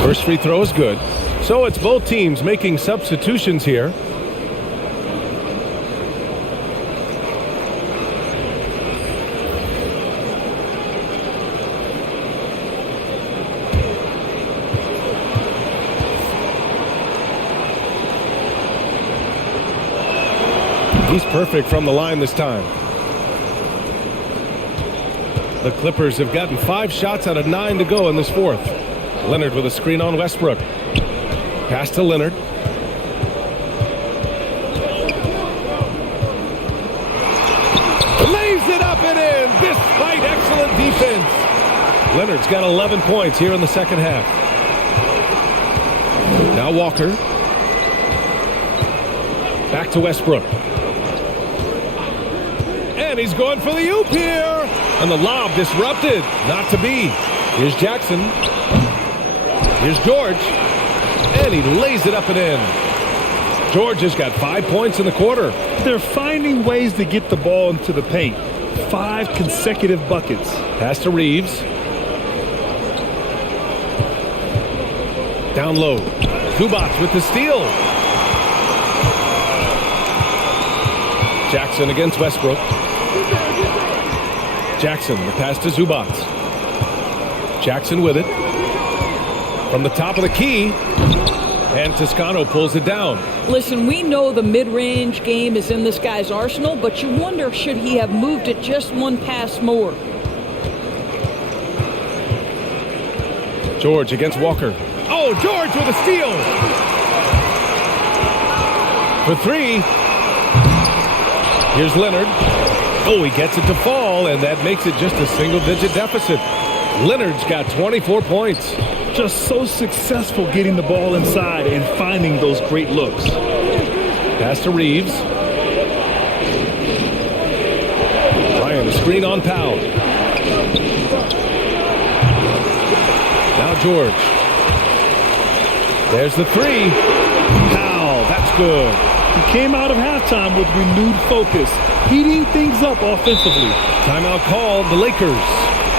First free throw is good. So it's both teams making substitutions here. He's perfect from the line this time. The Clippers have gotten 5 shots out of 9 to go in this fourth. Leonard with a screen on Westbrook. Pass to Leonard. Lays it up and in despite excellent defense. Leonard's got 11 points here in the second half. Now Walker. Back to Westbrook. And he's going for the oop here. And the lob disrupted. Not to be. Here's Jackson. Here's George. And he lays it up and in. George has got 5 points in the quarter. They're finding ways to get the ball into the paint. 5 consecutive buckets. Pass to Reeves. Down low. Kubac with the steal. Jackson against Westbrook. Jackson, the pass to Zubac. Jackson with it. From the top of the key. And Toscano pulls it down. Listen, we know the mid-range game is in this guy's arsenal, but you wonder, should he have moved it just one pass more? George against Walker. Oh, George with a steal. For 3. Here's Leonard. Oh, he gets it to fall, and that makes it just a single-digit deficit. Leonard's got 24 points. Just so successful getting the ball inside and finding those great looks. Pass to Reeves. Ryan, a screen on Powell. Now George. There's the 3. Powell, that's good. He came out of halftime with renewed focus, heating things up offensively. Timeout called, the Lakers.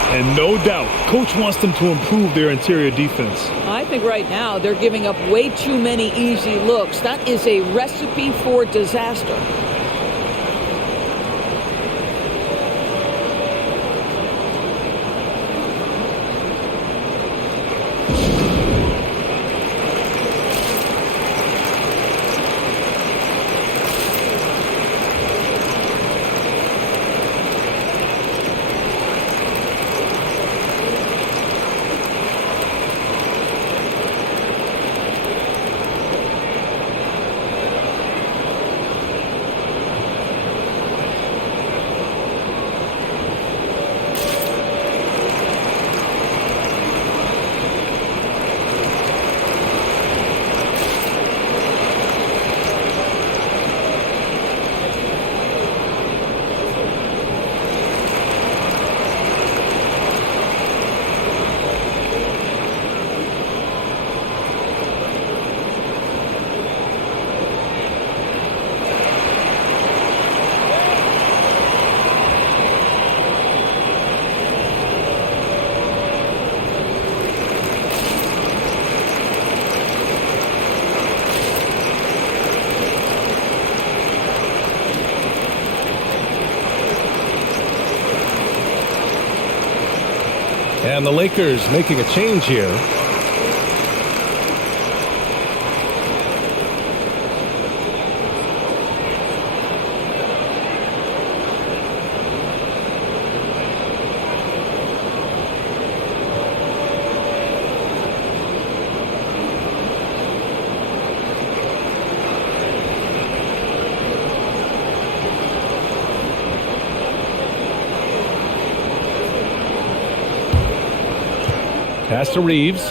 And no doubt, coach wants them to improve their interior defense. I think right now they're giving up way too many easy looks. That is a recipe for disaster. And the Lakers making a change here. Pass to Reeves.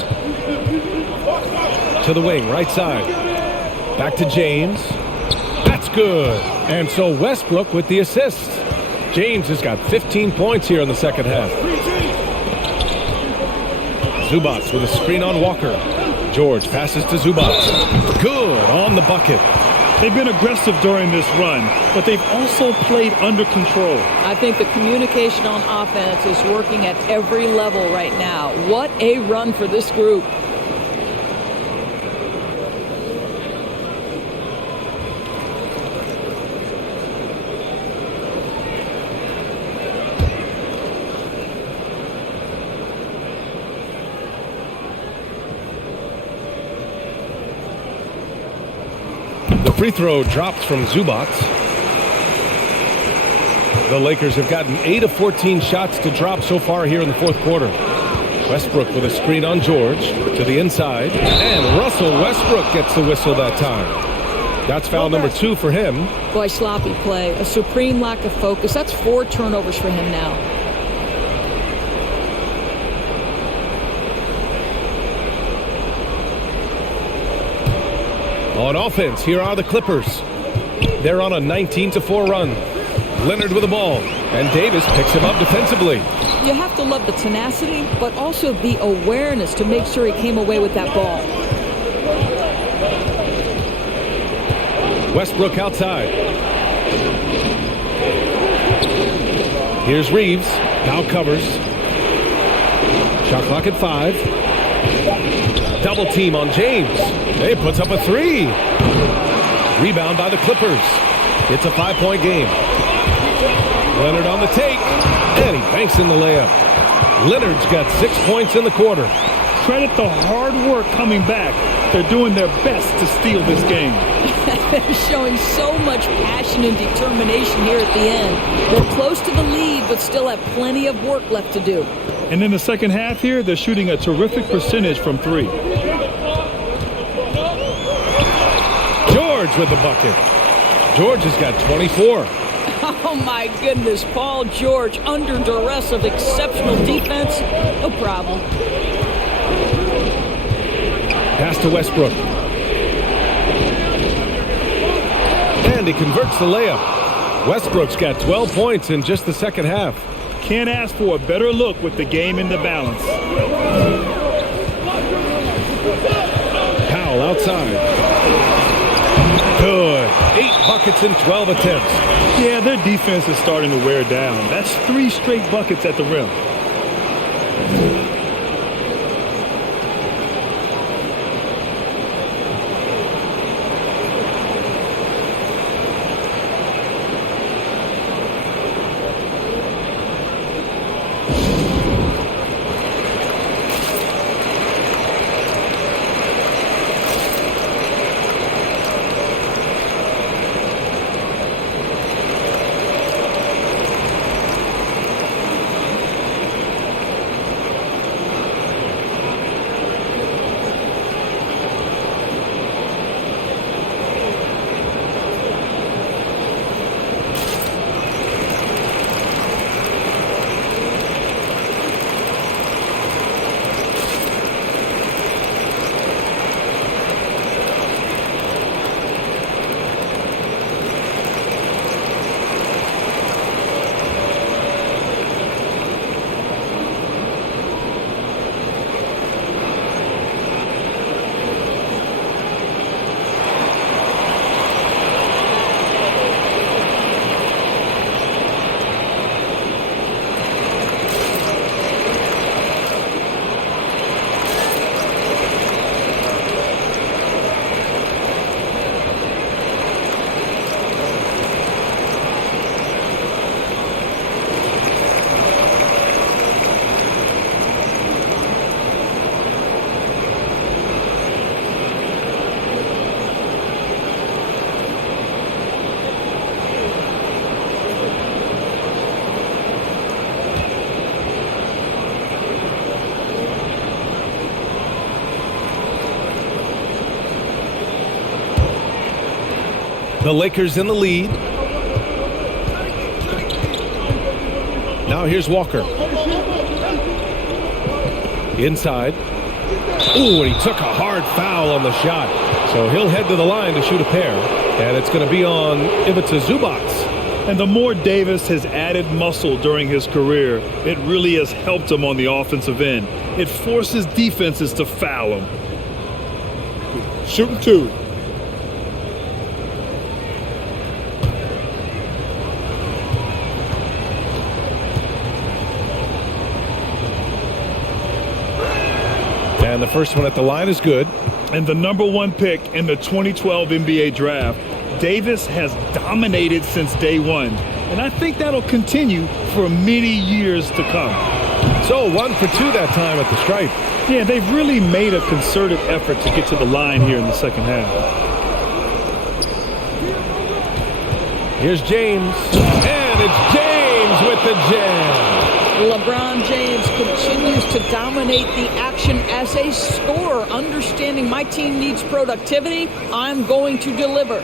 To the wing, right side. Back to James. That's good. And so Westbrook with the assist. James has got 15 points here in the second half. Zubac with a screen on Walker. George passes to Zubac. Good on the bucket. They've been aggressive during this run, but they've also played under control. I think the communication on offense is working at every level right now. What a run for this group. Free throw drops from Zubac. The Lakers have gotten 8 of 14 shots to drop so far here in the fourth quarter. Westbrook with a screen on George to the inside. And Russell Westbrook gets the whistle that time. That's foul number 2 for him. Boy, sloppy play. A supreme lack of focus. That's 4 turnovers for him now. On offense, here are the Clippers. They're on a 19-4 run. Leonard with the ball, and Davis picks him up defensively. You have to love the tenacity, but also the awareness to make sure he came away with that ball. Westbrook outside. Here's Reeves. Now covers. Shot clock at 5. Double team on James. He puts up a 3. Rebound by the Clippers. It's a 5-point game. Leonard on the take. And he banks in the layup. Leonard's got 6 points in the quarter. Credit the hard work coming back. They're doing their best to steal this game. They're showing so much passion and determination here at the end. They're close to the lead, but still have plenty of work left to do. And in the second half here, they're shooting a terrific percentage from 3. George with the bucket. George has got 24. Oh, my goodness. Paul George under duress of exceptional defense. No problem. Pass to Westbrook. And he converts the layup. Westbrook's got 12 points in just the second half. Can't ask for a better look with the game in the balance. Powell outside. Good. 8 buckets in 12 attempts. Yeah, their defense is starting to wear down. That's 3 straight buckets at the rim. The Lakers in the lead. Now here's Walker. Inside. Ooh, and he took a hard foul on the shot. So he'll head to the line to shoot a pair. And it's going to be on Ivica Zubac. And the more Davis has added muscle during his career, it really has helped him on the offensive end. It forces defenses to foul him. Shooting 2. And the first one at the line is good. And the #1 pick in the 2012 NBA draft, Davis has dominated since day one. And I think that'll continue for many years to come. So 1 for 2 that time at the stripe. Yeah, they've really made a concerted effort to get to the line here in the second half. Here's James. And it's James with the jam. LeBron James continues to dominate the action as a scorer, understanding my team needs productivity. I'm going to deliver.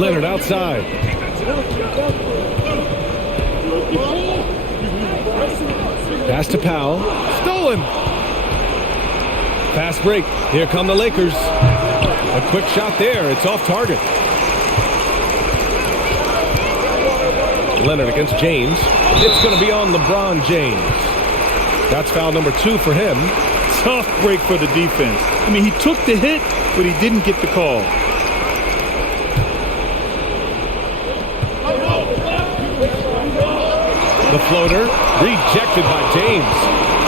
Leonard outside. Pass to Powell. Stolen. Fast break. Here come the Lakers. A quick shot there. It's off target. Leonard against James. It's going to be on LeBron James. That's foul number 2 for him. Tough break for the defense. I mean, he took the hit, but he didn't get the call. The floater rejected by James.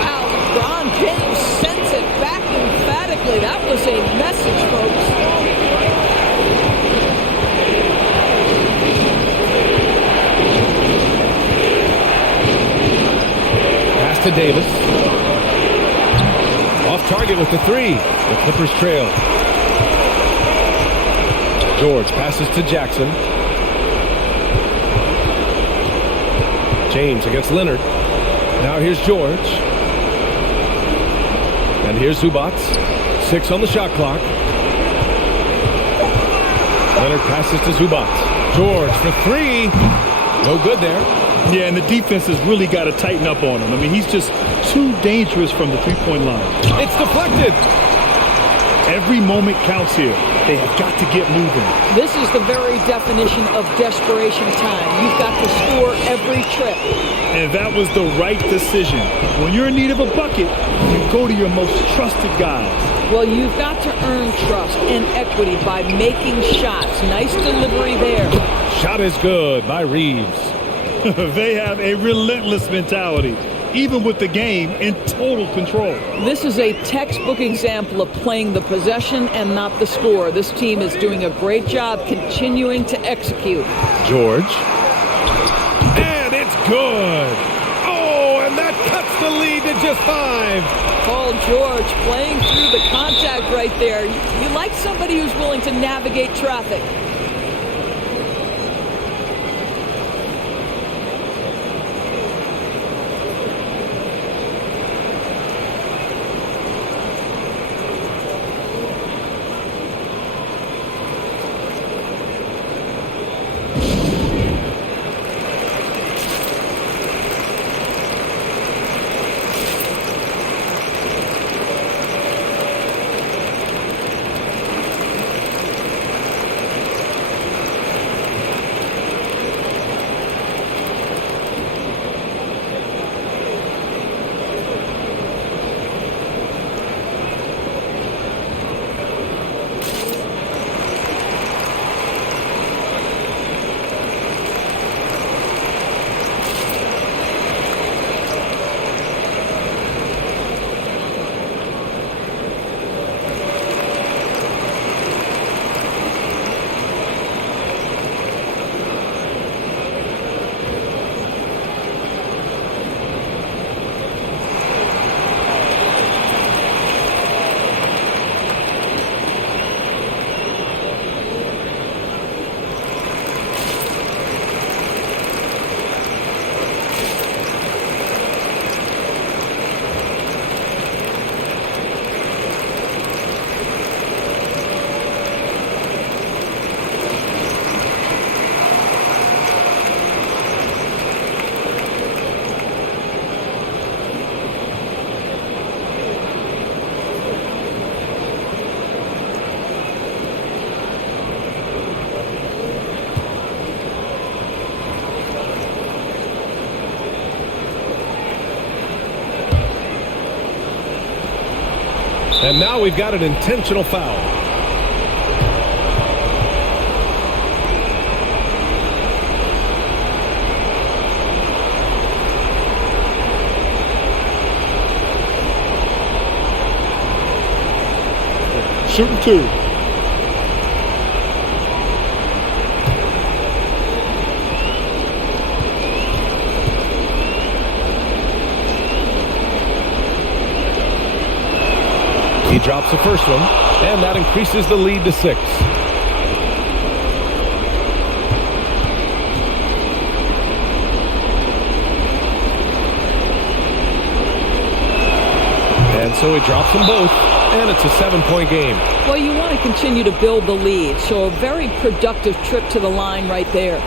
Wow, LeBron James sends it back emphatically. That was a message, folks. Pass to Davis. Off target with the 3. The Clippers trail. George passes to Jackson. James against Leonard. Now here's George. And here's Zubac. 6 on the shot clock. Leonard passes to Zubac. George for 3. No good there. Yeah, and the defense has really got to tighten up on him. I mean, he's just too dangerous from the three-point line. It's deflected. Every moment counts here. They have got to get moving. This is the very definition of desperation time. You've got to score every trip. And that was the right decision. When you're in need of a bucket, you go to your most trusted guys. Well, you've got to earn trust and equity by making shots. Nice delivery there. Shot is good by Reeves. They have a relentless mentality. even with the game in total control. This is a textbook example of playing the possession and not the score. This team is doing a great job continuing to execute. George. And it's good. Oh, and that cuts the lead to just 5. Paul George playing through the contact right there. You like somebody who's willing to navigate traffic. And now we've got an intentional foul. Shooting 2. He drops the first one, and that increases the lead to 6. And so he drops them both, and it's a 7-point game. Well, you want to continue to build the lead, so a very productive trip to the line right there.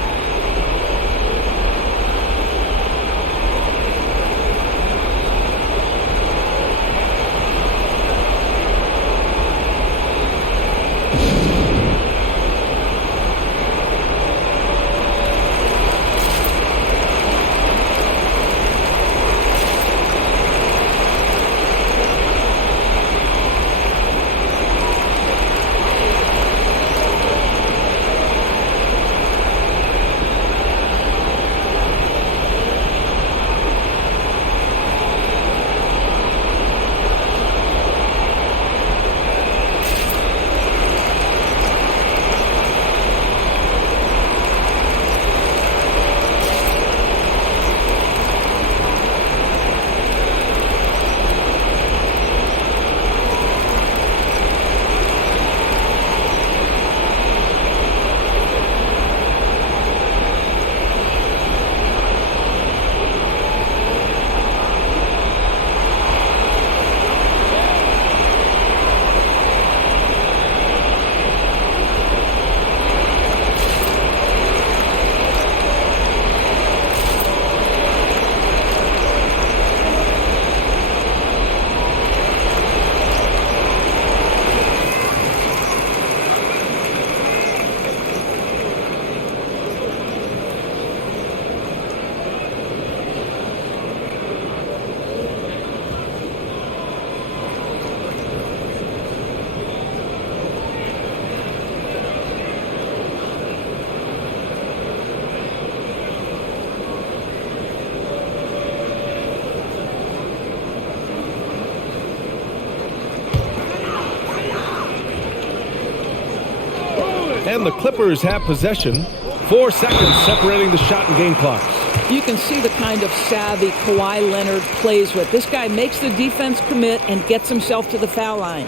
And the Clippers have possession. 4 seconds separating the shot and game clocks. You can see the kind of savvy Kawhi Leonard plays with. This guy makes the defense commit and gets himself to the foul line.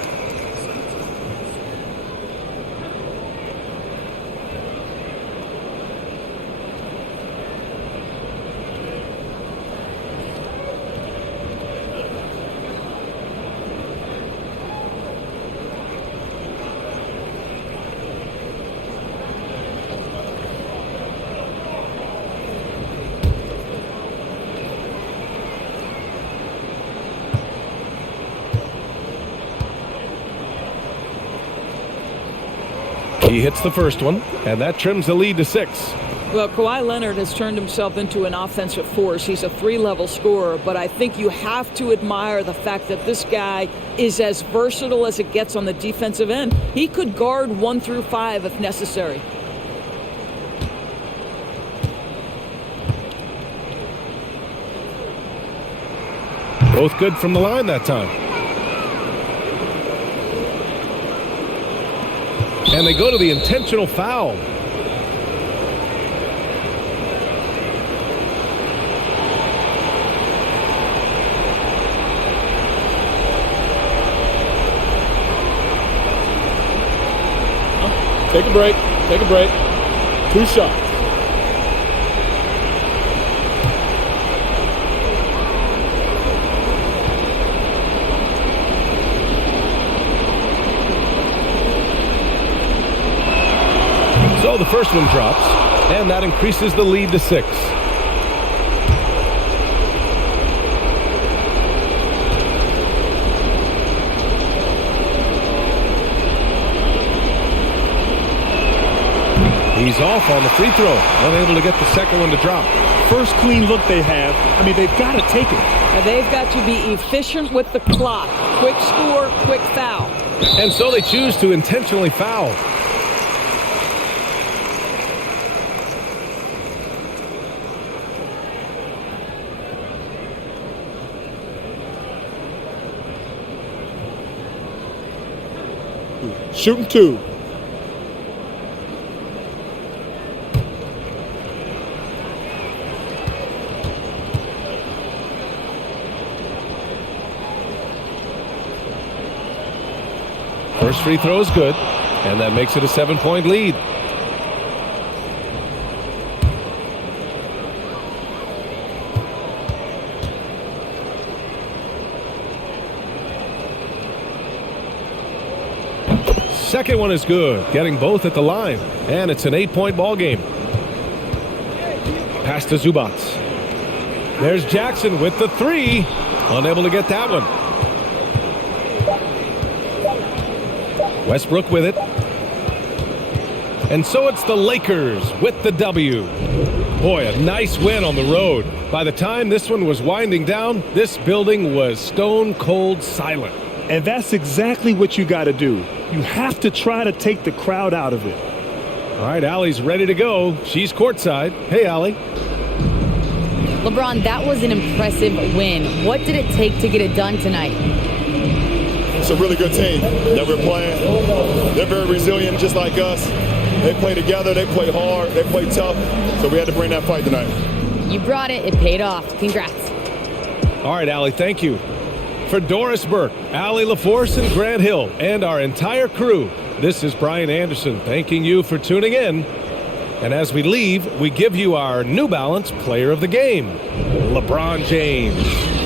He hits the first one, and that trims the lead to 6. Well, Kawhi Leonard has turned himself into an offensive force. He's a 3-level scorer, but I think you have to admire the fact that this guy is as versatile as it gets on the defensive end. He could guard 1 through 5 if necessary. Both good from the line that time. And they go to the intentional foul. Take a break. Take a break. 2 shots. So the first one drops, and that increases the lead to 6. He's off on the free throw, unable to get the second one to drop. First clean look they have. I mean, they've got to take it. And they've got to be efficient with the clock. Quick score, quick foul. And so they choose to intentionally foul. Shooting 2. First free throw is good, and that makes it a 7-point lead. Second one is good, getting both at the line, and it's an 8-point ball game. Pass to Zubac. There's Jackson with the 3, unable to get that one. Westbrook with it. And so it's the Lakers with the W. Boy, a nice win on the road. By the time this one was winding down, this building was stone cold silent. And that's exactly what you got to do. You have to try to take the crowd out of it. All right, Allie's ready to go. She's courtside. Hey, Allie. LeBron, that was an impressive win. What did it take to get it done tonight? It's a really good team that we're playing. They're very resilient, just like us. They play together, they play hard, they play tough. So we had to bring that fight tonight. You brought it. It paid off. Congrats. All right, Allie, thank you. For Doris Burke, Allie LaForce, and Grant Hill, and our entire crew, this is Brian Anderson thanking you for tuning in. And as we leave, we give you our New Balance Player of the Game, LeBron James.